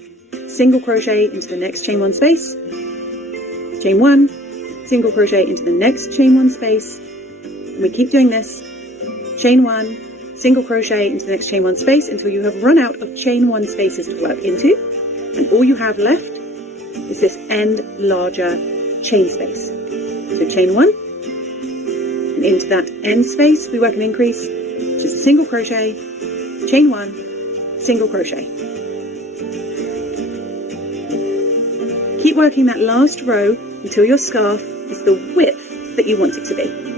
single crochet into the next chain one space, chain one, single crochet into the next chain one space, and we keep doing this, chain one, single crochet into the next chain one space until you have run out of chain one spaces to work into, and all you have left is this end larger chain space. So chain one, and into that end space we work an increase, which is a single crochet, chain one, single crochet. Keep working that last row until your scarf is the width that you want it to be.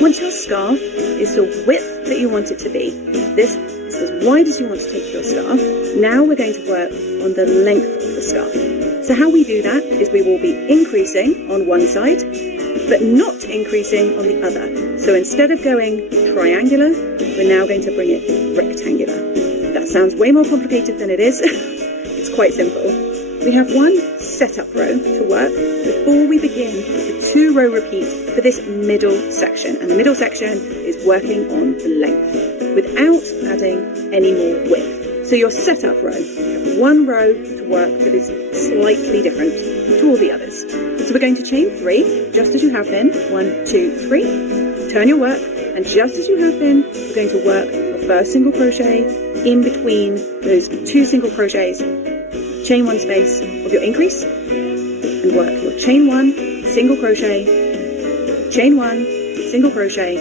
Once your scarf is the width that you want it to be, this is as wide as you want to take your scarf, now we're going to work on the length of the scarf. So how we do that is we will be increasing on one side, but not increasing on the other. So instead of going triangular, we're now going to bring it rectangular. That sounds way more complicated than it is. It's quite simple. We have one setup row to work before we begin the 2-row repeat for this middle section. And the middle section is working on the length without adding any more width. So your setup row, you have one row to work that is slightly different to all the others. So we're going to chain 3, just as you have been. 1, 2, 3. Turn your work, and just as you have been, we're going to work your first single crochet in between those 2 single crochets. Chain 1 space of your increase, and work your chain 1, single crochet, chain 1, single crochet,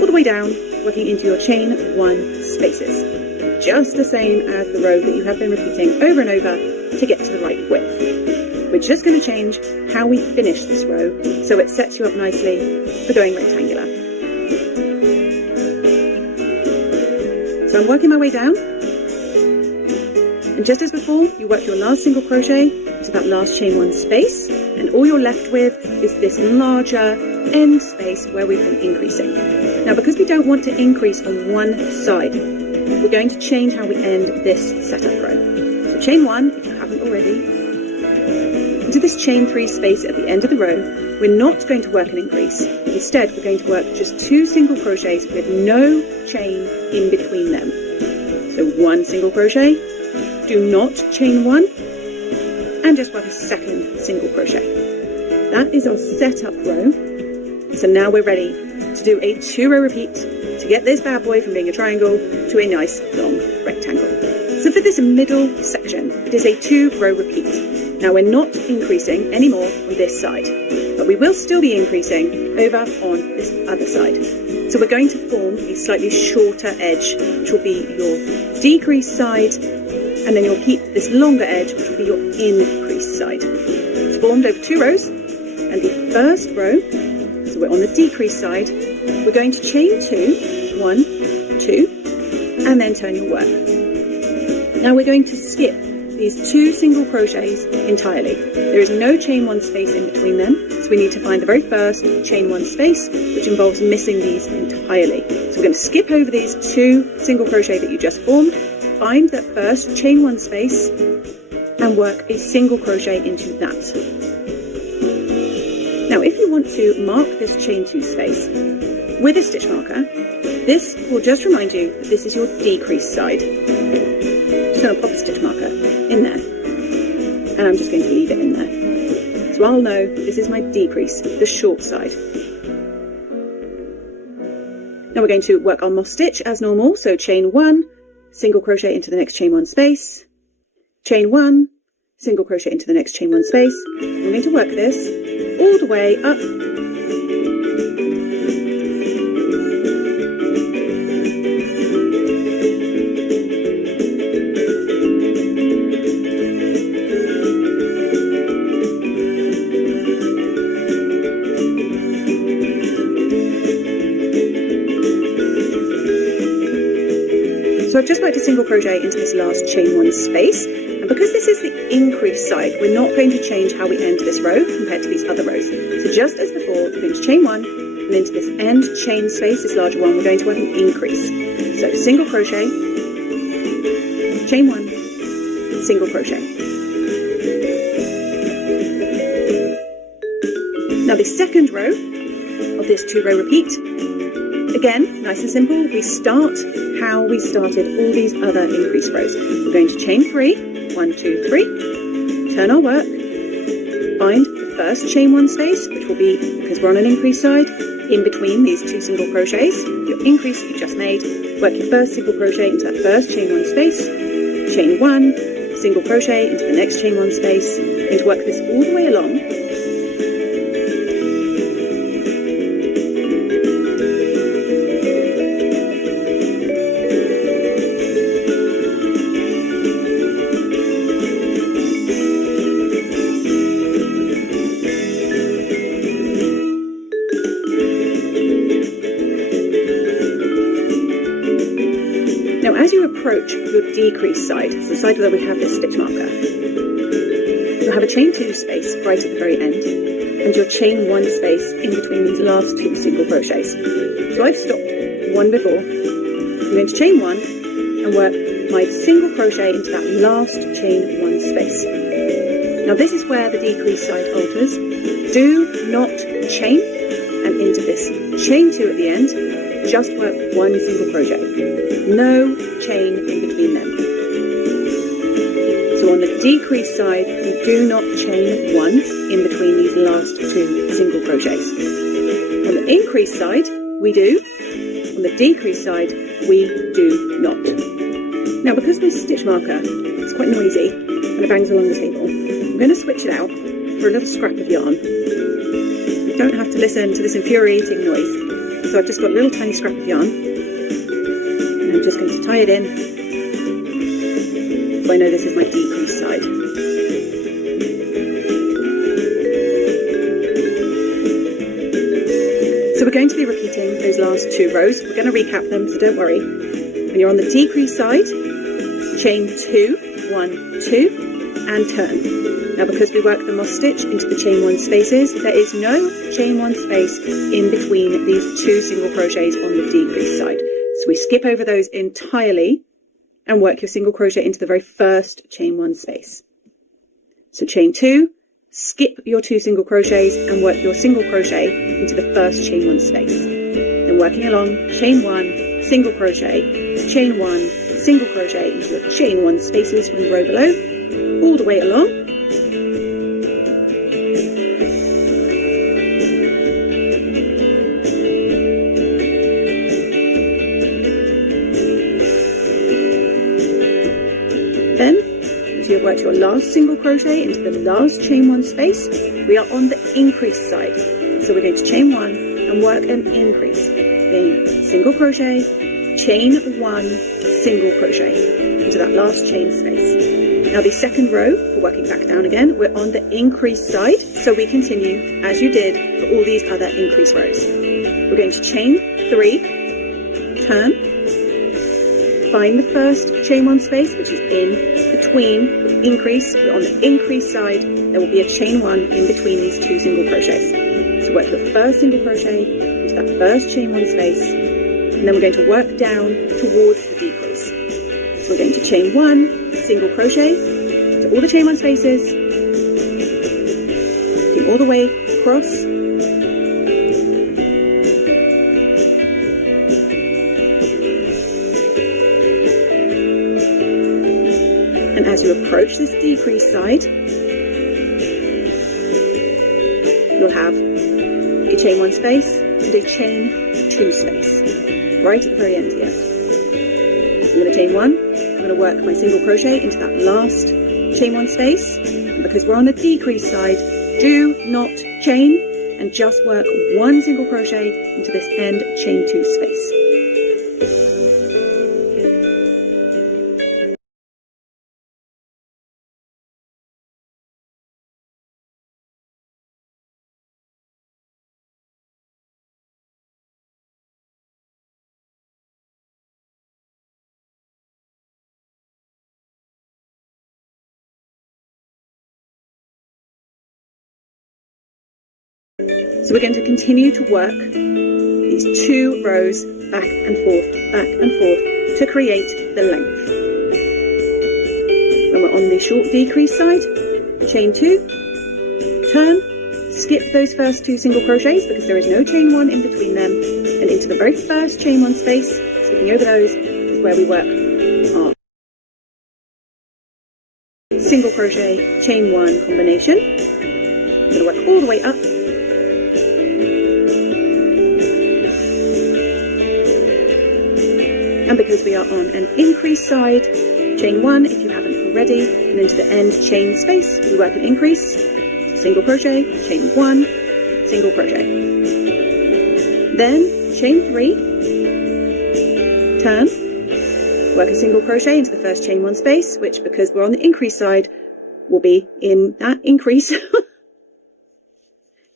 all the way down, working into your chain 1 spaces. Just the same as the row that you have been repeating over and over to get to the right width. We're just going to change how we finish this row so it sets you up nicely for going rectangular. So I'm working my way down. And just as before, you work your last single crochet into that last chain 1 space, and all you're left with is this larger end space where we've been increasing. Now, because we don't want to increase on one side, we're going to change how we end this setup row. So chain 1, if you haven't already, into this chain 3 space at the end of the row, we're not going to work an increase. Instead, we're going to work just 2 single crochets with no chain in between them. So 1 single crochet, do not chain 1, and just work a second single crochet. That is our setup row. So now we're ready to do a 2-row repeat to get this bad boy from being a triangle to a nice long rectangle. So for this middle section, it is a 2-row repeat. Now we're not increasing anymore on this side, but we will still be increasing over on this other side. So we're going to form a slightly shorter edge, which will be your decrease side, and then you'll keep this longer edge, which will be your increase side. It's formed over 2 rows, and the first row, so we're on the decrease side, we're going to chain 2, 1, 2, and then turn your work. Now we're going to skip these 2 single crochets entirely. There is no chain 1 space in between them, so we need to find the very first chain 1 space, which involves missing these entirely. So we're going to skip over these 2 single crochet that you just formed, find that first chain 1 space, and work a single crochet into that. Now if you want to mark this chain 2 space with a stitch marker, this will just remind you that this is your decrease side. So I'll pop a stitch marker in there, and I'm just going to leave it in there. So I'll know this is my decrease, the short side. Now we're going to work our moss stitch as normal. So chain 1, single crochet into the next chain 1 space, chain 1, single crochet into the next chain 1 space. We're going to work this all the way up So I've just worked a single crochet into this last chain 1 space, and because this is the increase side, we're not going to change how we end this row compared to these other rows. So just as before, we're going to chain 1, and into this end chain space, this larger one, we're going to work an increase. So single crochet, chain 1, single crochet. Now the second row of this 2-row repeat, again, nice and simple, we start how we started all these other increase rows. We're going to chain 3, 1, 2, 3, turn our work, find the first chain 1 space, which will be, because we're on an increase side, in between these 2 single crochets, your increase you just made, work your first single crochet into that first chain 1 space, chain 1, single crochet into the next chain 1 space, and work this all the way along. Now as you approach your decrease side, it's the side where we have this stitch marker, you'll have a chain 2 space right at the very end, and your chain 1 space in between these last 2 single crochets. So I've stopped one before, I'm going to chain 1 and work my single crochet into that last chain 1 space. Now this is where the decrease side alters. Do not chain, and into this chain 2 at the end, just work 1 single crochet. No chain in between them. So on the decrease side, we do not chain 1 in between these last 2 single crochets. On the increase side, we do. On the decrease side, we do not. Now because this stitch marker is quite noisy and it bangs along the table, I'm going to switch it out for a little scrap of yarn. You don't have to listen to this infuriating noise. So I've just got a little tiny scrap of yarn, and I'm just going to tie it in, so I know this is my decrease side. So we're going to be repeating those last 2 rows. We're going to recap them, so don't worry. When you're on the decrease side, chain 2, 1, 2, and turn. Now because we work the moss stitch into the chain 1 spaces, there is no chain 1 space in between these 2 single crochets on the decrease side. So we skip over those entirely and work your single crochet into the very first chain 1 space. So chain 2, skip your 2 single crochets and work your single crochet into the first chain 1 space. Then working along, chain 1, single crochet, chain 1, single crochet into your chain 1 spaces from the row below, all the way along. Then, as you have worked your last single crochet into the last chain 1 space, we are on the increase side. So we're going to chain 1 and work an increase. Then single crochet, chain 1, single crochet into that last chain space. Now the second row, we're working back down again, we're on the increase side, so we continue as you did for all these other increase rows. We're going to chain 3, turn, find the first chain 1 space, which is in between the increase. We're on the increase side, there will be a chain 1 in between these 2 single crochets. So work your first single crochet into that first chain 1 space, and then we're going to work down towards the decrease. So we're going to chain 1, single crochet to all the chain 1 spaces, all the way across, and as you approach this decrease side, you'll have a chain 1 space and a chain 2 space. right at the very end yet. So I'm going to chain 1, I'm going to work my single crochet into that last chain 1 space, and because we're on the decrease side, do not chain and just work 1 single crochet into this end chain 2 space. So we're going to continue to work these 2 rows back and forth to create the length. When we're on the short decrease side, chain 2, turn, skip those first 2 single crochets because there is no chain 1 in between them, and into the very first chain 1 space, skipping over those, is where we work our single crochet, chain 1 combination. I'm going to work all the way up. And because we are on an increase side, chain 1 if you haven't already, and into the end chain space, we work an increase, single crochet, chain 1, single crochet. Then chain 3, turn, work a single crochet into the first chain 1 space, which because we're on the increase side, will be in that increase.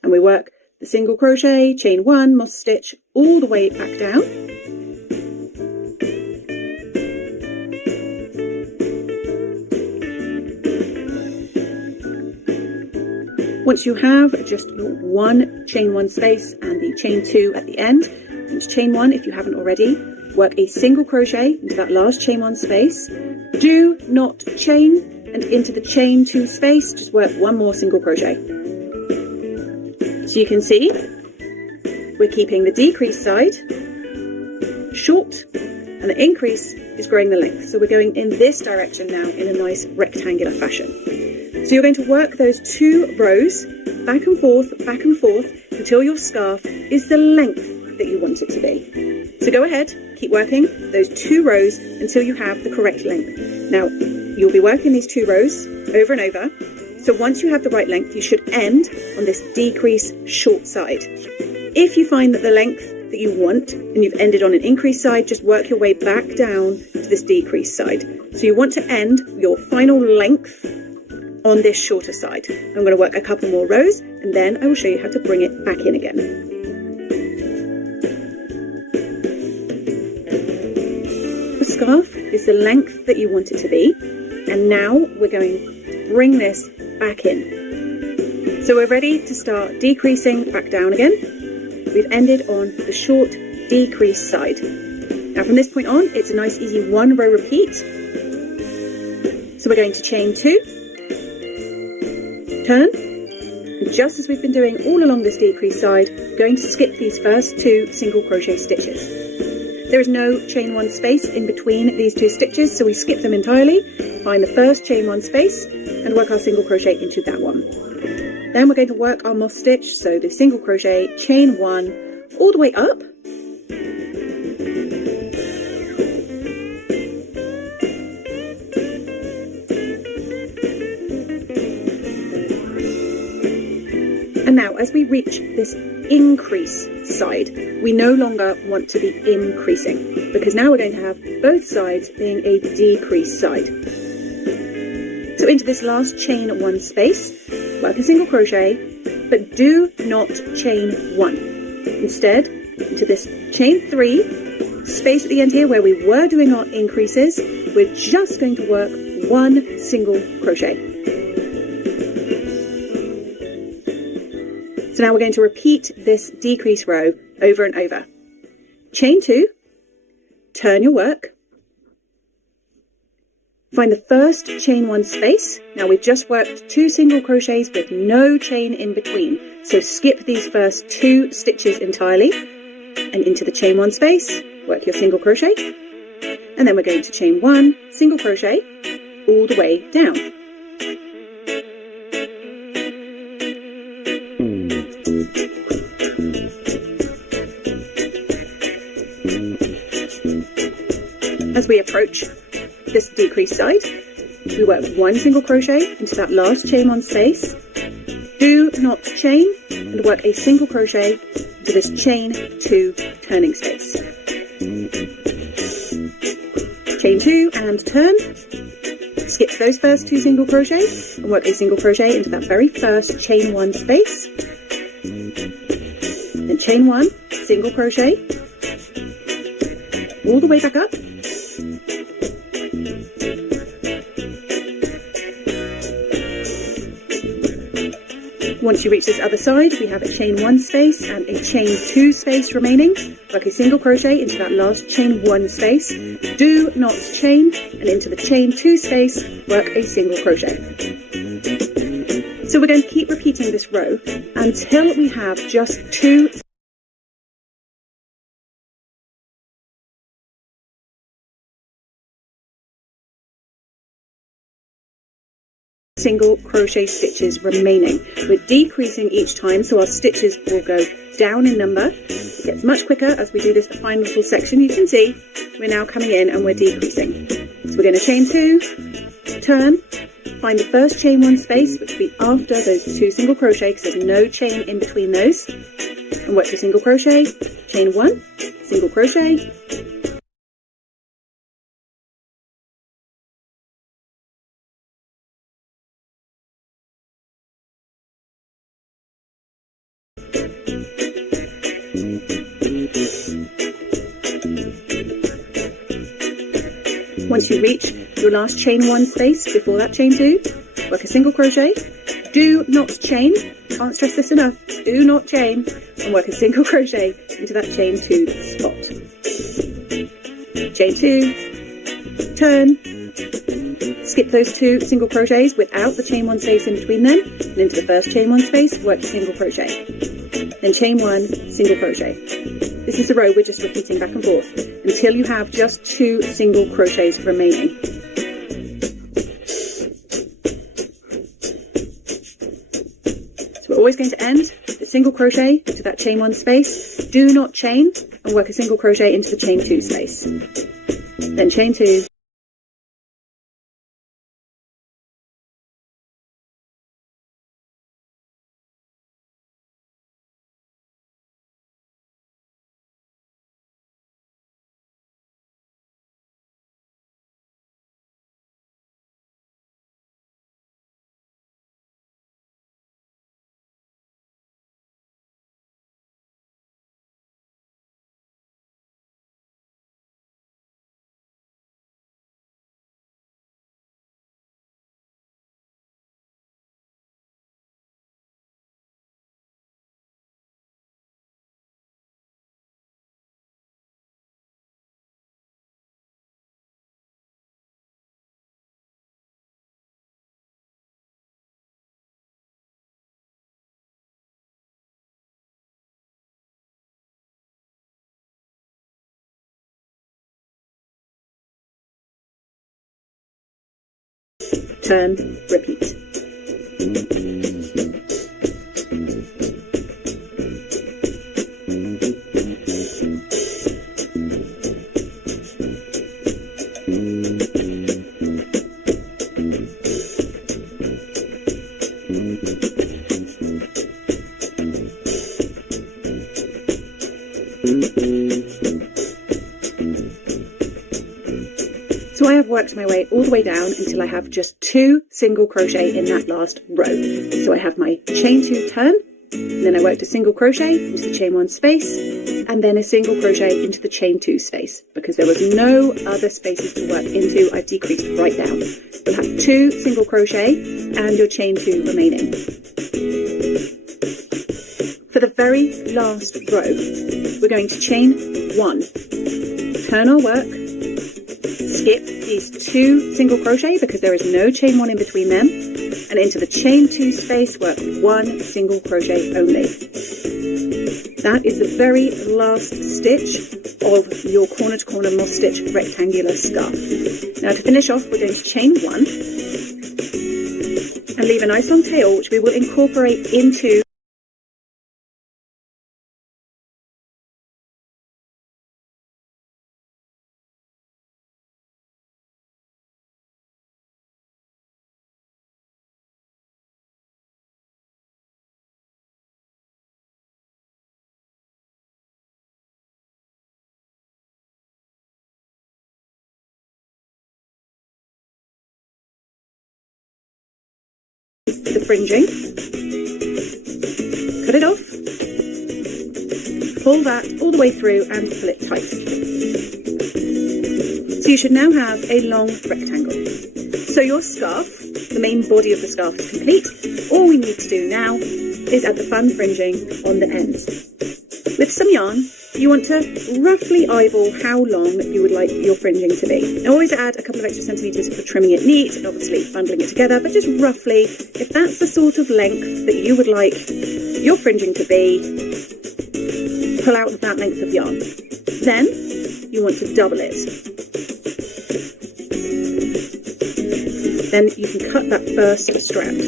And we work the single crochet, chain 1, moss stitch, all the way back down. Once you have just your 1 chain 1 space and the chain 2 at the end, into chain 1 if you haven't already, work a single crochet into that last chain 1 space. Do not chain, and into the chain 2 space, just work 1 more single crochet. So you can see we're keeping the decrease side short, and the increase is growing the length. So we're going in this direction now in a nice rectangular fashion. So you're going to work those 2 rows back and forth until your scarf is the length that you want it to be. So go ahead, keep working those 2 rows until you have the correct length. Now, you'll be working these 2 rows over and over. So once you have the right length, you should end on this decrease short side. If you find that the length that you want and you've ended on an increase side, just work your way back down to this decrease side. So you want to end your final length on this shorter side. I'm going to work a couple more rows and then I will show you how to bring it back in again. The scarf is the length that you want it to be, and now we're going to bring this back in. So we're ready to start decreasing back down again. We've ended on the short decrease side. Now from this point on, it's a nice easy 1 row repeat. So we're going to chain 2, turn, and just as we've been doing all along this decrease side, we're going to skip these first 2 single crochet stitches. There is no chain 1 space in between these 2 stitches, so we skip them entirely, find the first chain 1 space and work our single crochet into that one. Then we're going to work our moss stitch, so the single crochet, chain 1, all the way up. And now as we reach this increase side, we no longer want to be increasing because now we're going to have both sides being a decrease side. So into this last chain 1 space, work a single crochet, but do not chain 1. Instead, into this chain 3 space at the end here where we were doing our increases, we're just going to work 1 single crochet. So now we're going to repeat this decrease row over and over. Chain 2, turn your work, find the first chain 1 space. Now we've just worked 2 single crochets with no chain in between. So skip these first 2 stitches entirely and into the chain 1 space, work your single crochet, and then we're going to chain 1, single crochet, all the way down. As we approach this decreased side, we work 1 single crochet into that last chain 1 space, do not chain, and work a single crochet into this chain 2 turning space. Chain 2 and turn, skip those first 2 single crochets and work a single crochet into that very first chain 1 space, then chain 1, single crochet, all the way back up, once you reach this other side, we have a chain 1 space and a chain 2 space remaining. Work a single crochet into that last chain 1 space. Do not chain, and into the chain 2 space, work a single crochet. So we're going to keep repeating this row until we have just 2 single crochet stitches remaining. We're decreasing each time, so our stitches will go down in number. It gets much quicker as we do this final little section. You can see we're now coming in and we're decreasing. So we're going to chain 2, turn, find the first chain 1 space, which will be after those 2 single crochet because there's no chain in between those, and work your single crochet, chain 1, single crochet, once you reach your last chain 1 space before that chain 2, work a single crochet, do not chain, can't stress this enough, do not chain, and work a single crochet into that chain 2 spot. Chain 2, turn, skip those 2 single crochets without the chain 1 space in between them, and into the first chain 1 space, work a single crochet, then chain 1, single crochet. This is the row we're just repeating back and forth until you have just 2 single crochets remaining. So we're always going to end the single crochet into that chain 1 space, do not chain, and work a single crochet into the chain 2 space. Then chain 2, turn, repeat. So I have worked my way all the way down until I have just 2 single crochet in that last row. So I have my chain 2 turn, and then I worked a single crochet into the chain 1 space, and then a single crochet into the chain 2 space. Because there was no other spaces to work into, I've decreased right down. You'll have 2 single crochet and your chain 2 remaining. For the very last row, we're going to chain 1, turn our work, skip these 2 single crochet because there is no chain 1 in between them, and into the chain 2 space work 1 single crochet only. That is the very last stitch of your corner to corner moss stitch rectangular scarf. Now to finish off, we're going to chain 1 and leave a nice long tail which we will incorporate into the fringing, cut it off, pull that all the way through and pull it tight. So you should now have a long rectangle. So your scarf, the main body of the scarf is complete. All we need to do now is add the fun fringing on the ends. With some yarn, you want to roughly eyeball how long you would like your fringing to be. Now, always add a couple of extra centimetres for trimming it neat and obviously bundling it together, but just roughly, if that's the sort of length that you would like your fringing to be, pull out that length of yarn. Then you want to double it. Then you can cut that first strand.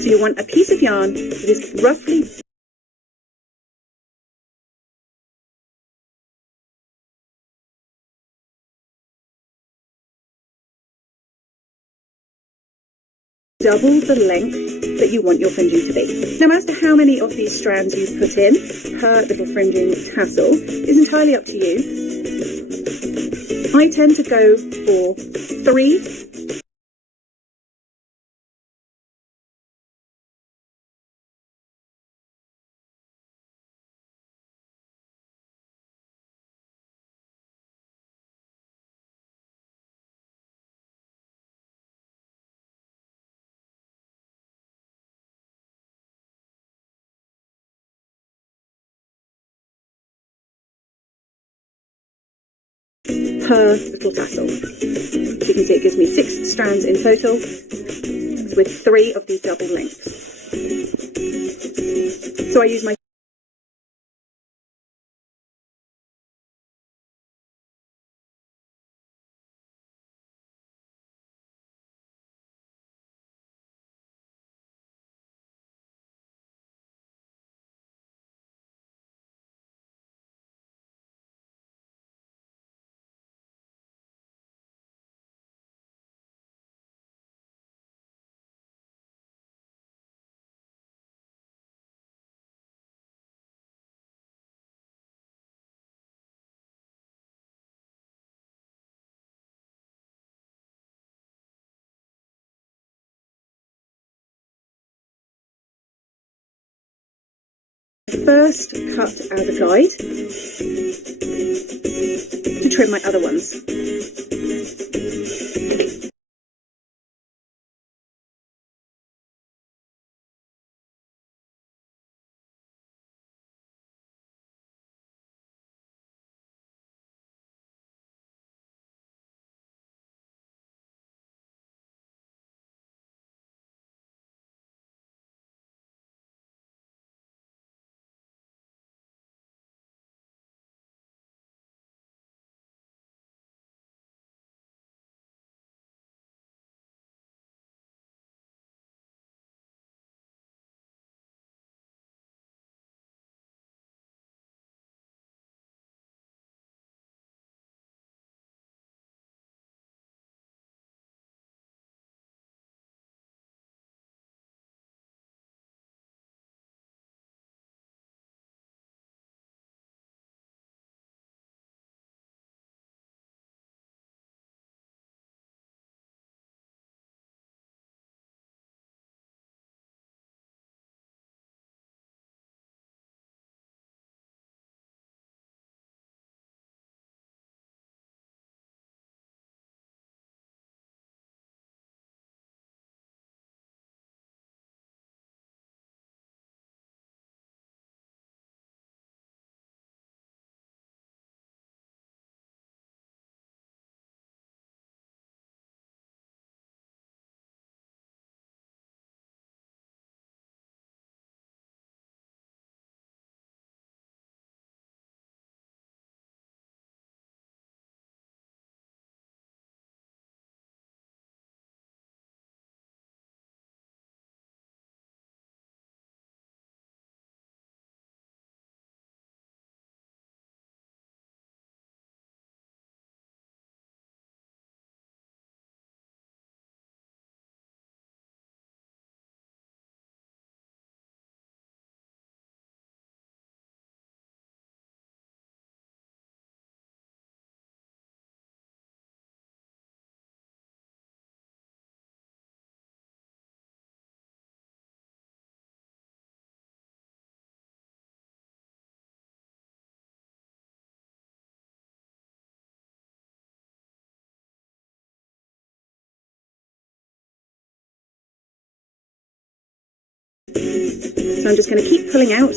So you want a piece of yarn that is roughly double the length that you want your fringing to be. Now, as to how many of these strands you put in per little fringing tassel is entirely up to you. I tend to go for 3. Per little tassel. You can see it gives me 6 strands in total with 3 of these double lengths. So I use my first cut as a guide to trim my other ones. So I'm just going to keep pulling out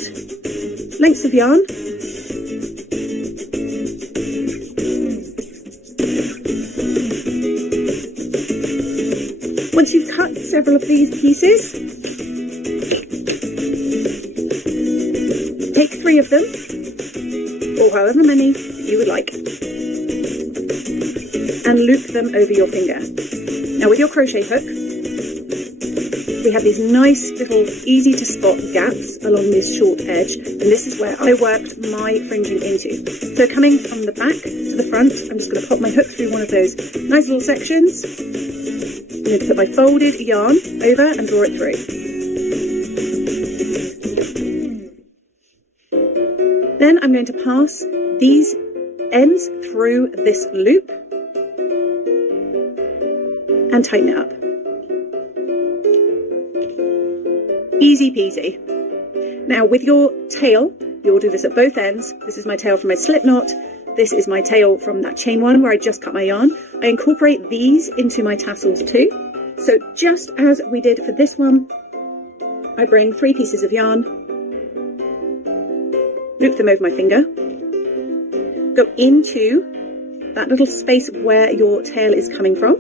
lengths of yarn. Once you've cut several of these pieces, take 3 of them, or however many you would like, and loop them over your finger. Now with your crochet hook, we have these nice little easy to spot gaps along this short edge, and this is where I worked my fringing into. So coming from the back to the front, I'm just going to pop my hook through one of those nice little sections. I'm going to put my folded yarn over and draw it through. Then I'm going to pass these ends through this loop and tighten it up. Easy peasy. Now with your tail, you'll do this at both ends. This is my tail from my slip knot. This is my tail from that chain one where I just cut my yarn. I incorporate these into my tassels too. So just as we did for this one, I bring 3 pieces of yarn, loop them over my finger, go into that little space where your tail is coming from.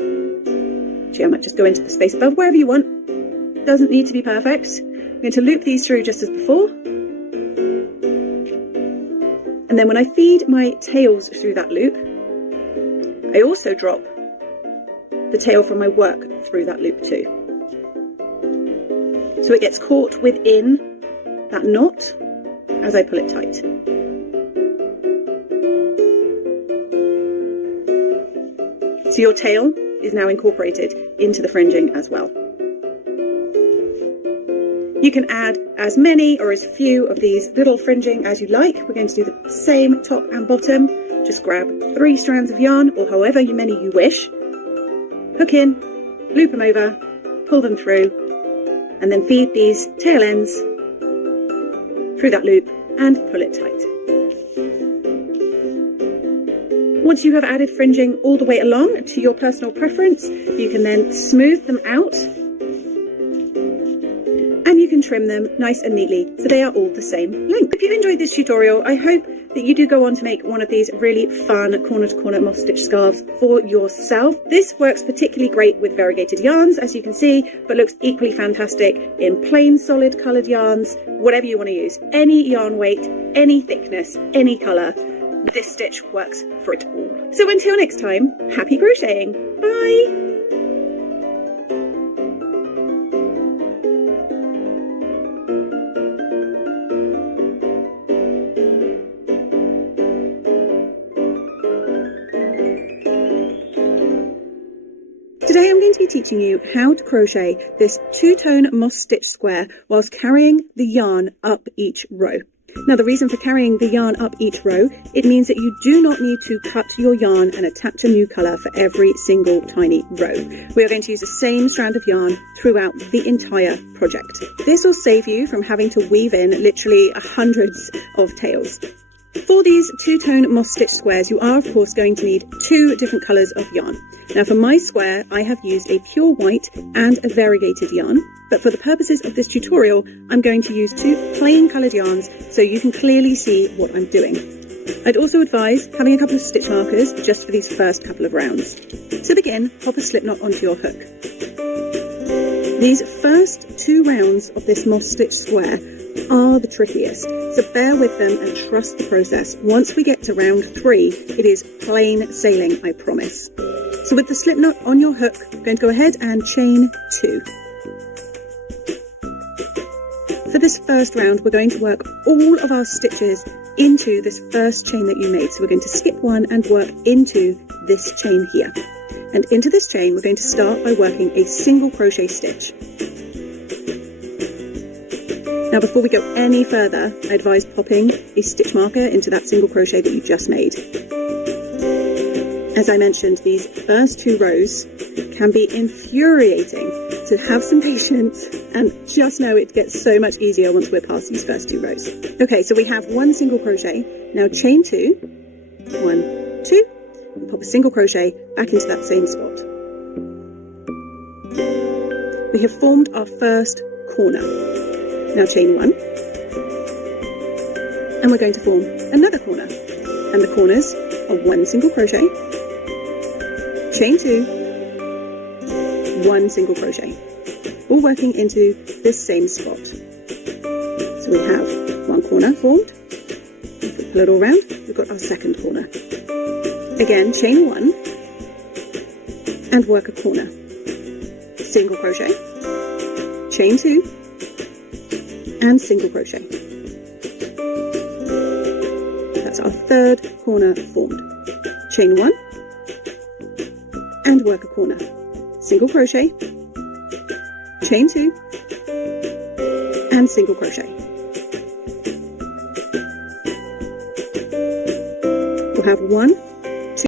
Actually, I might just go into the space above, wherever you want. Doesn't need to be perfect. I'm going to loop these through just as before. And then when I feed my tails through that loop, I also drop the tail from my work through that loop too. So it gets caught within that knot as I pull it tight. So your tail is now incorporated into the fringing as well. You can add as many or as few of these little fringing as you like. We're going to do the same top and bottom. Just grab 3 strands of yarn, or however many you wish. Hook in, loop them over, pull them through, and then feed these tail ends through that loop and pull it tight. Once you have added fringing all the way along to your personal preference, you can then smooth them out and you can trim them nice and neatly so they are all the same length. If you've enjoyed this tutorial, I hope that you do go on to make one of these really fun corner to corner moss stitch scarves for yourself. This works particularly great with variegated yarns, as you can see, but looks equally fantastic in plain solid coloured yarns, whatever you want to use. Any yarn weight, any thickness, any colour, this stitch works for it all. So until next time, happy crocheting. Bye! Today I'm going to be teaching you how to crochet this 2-tone moss stitch square whilst carrying the yarn up each row. Now the reason for carrying the yarn up each row, it means that you do not need to cut your yarn and attach a new colour for every single tiny row. We are going to use the same strand of yarn throughout the entire project. This will save you from having to weave in literally hundreds of tails. For these 2-tone moss stitch squares, you are of course going to need 2 different colours of yarn. Now for my square, I have used a pure white and a variegated yarn, but for the purposes of this tutorial, I'm going to use 2 plain coloured yarns so you can clearly see what I'm doing. I'd also advise having a couple of stitch markers just for these first couple of rounds. To begin, pop a slip knot onto your hook. These first 2 rounds of this moss stitch square are the trickiest, so bear with them and trust the process. Once we get to round 3, it is plain sailing, I promise. So with the slip knot on your hook, I'm going to go ahead and chain 2. For this first round, we're going to work all of our stitches into this first chain that you made. So we're going to skip 1 and work into this chain here. And into this chain, we're going to start by working a single crochet stitch. Now before we go any further, I advise popping a stitch marker into that single crochet that you just made. As I mentioned, these first 2 rows can be infuriating, so have some patience and just know it gets so much easier once we're past these first 2 rows. Okay, so we have 1 single crochet. Now chain 2, 1, 2, and pop a single crochet back into that same spot. We have formed our first corner. Now chain 1, and we're going to form another corner, and the corners are 1 single crochet, chain 2, 1 single crochet, all working into this same spot. So we have 1 corner formed. If we pull it all round, we've got our second corner. Again, chain 1 and work a corner, single crochet, chain 2 and single crochet. That's our third corner formed. Chain 1 and work a corner, single crochet, chain 2 and single crochet. We'll have 1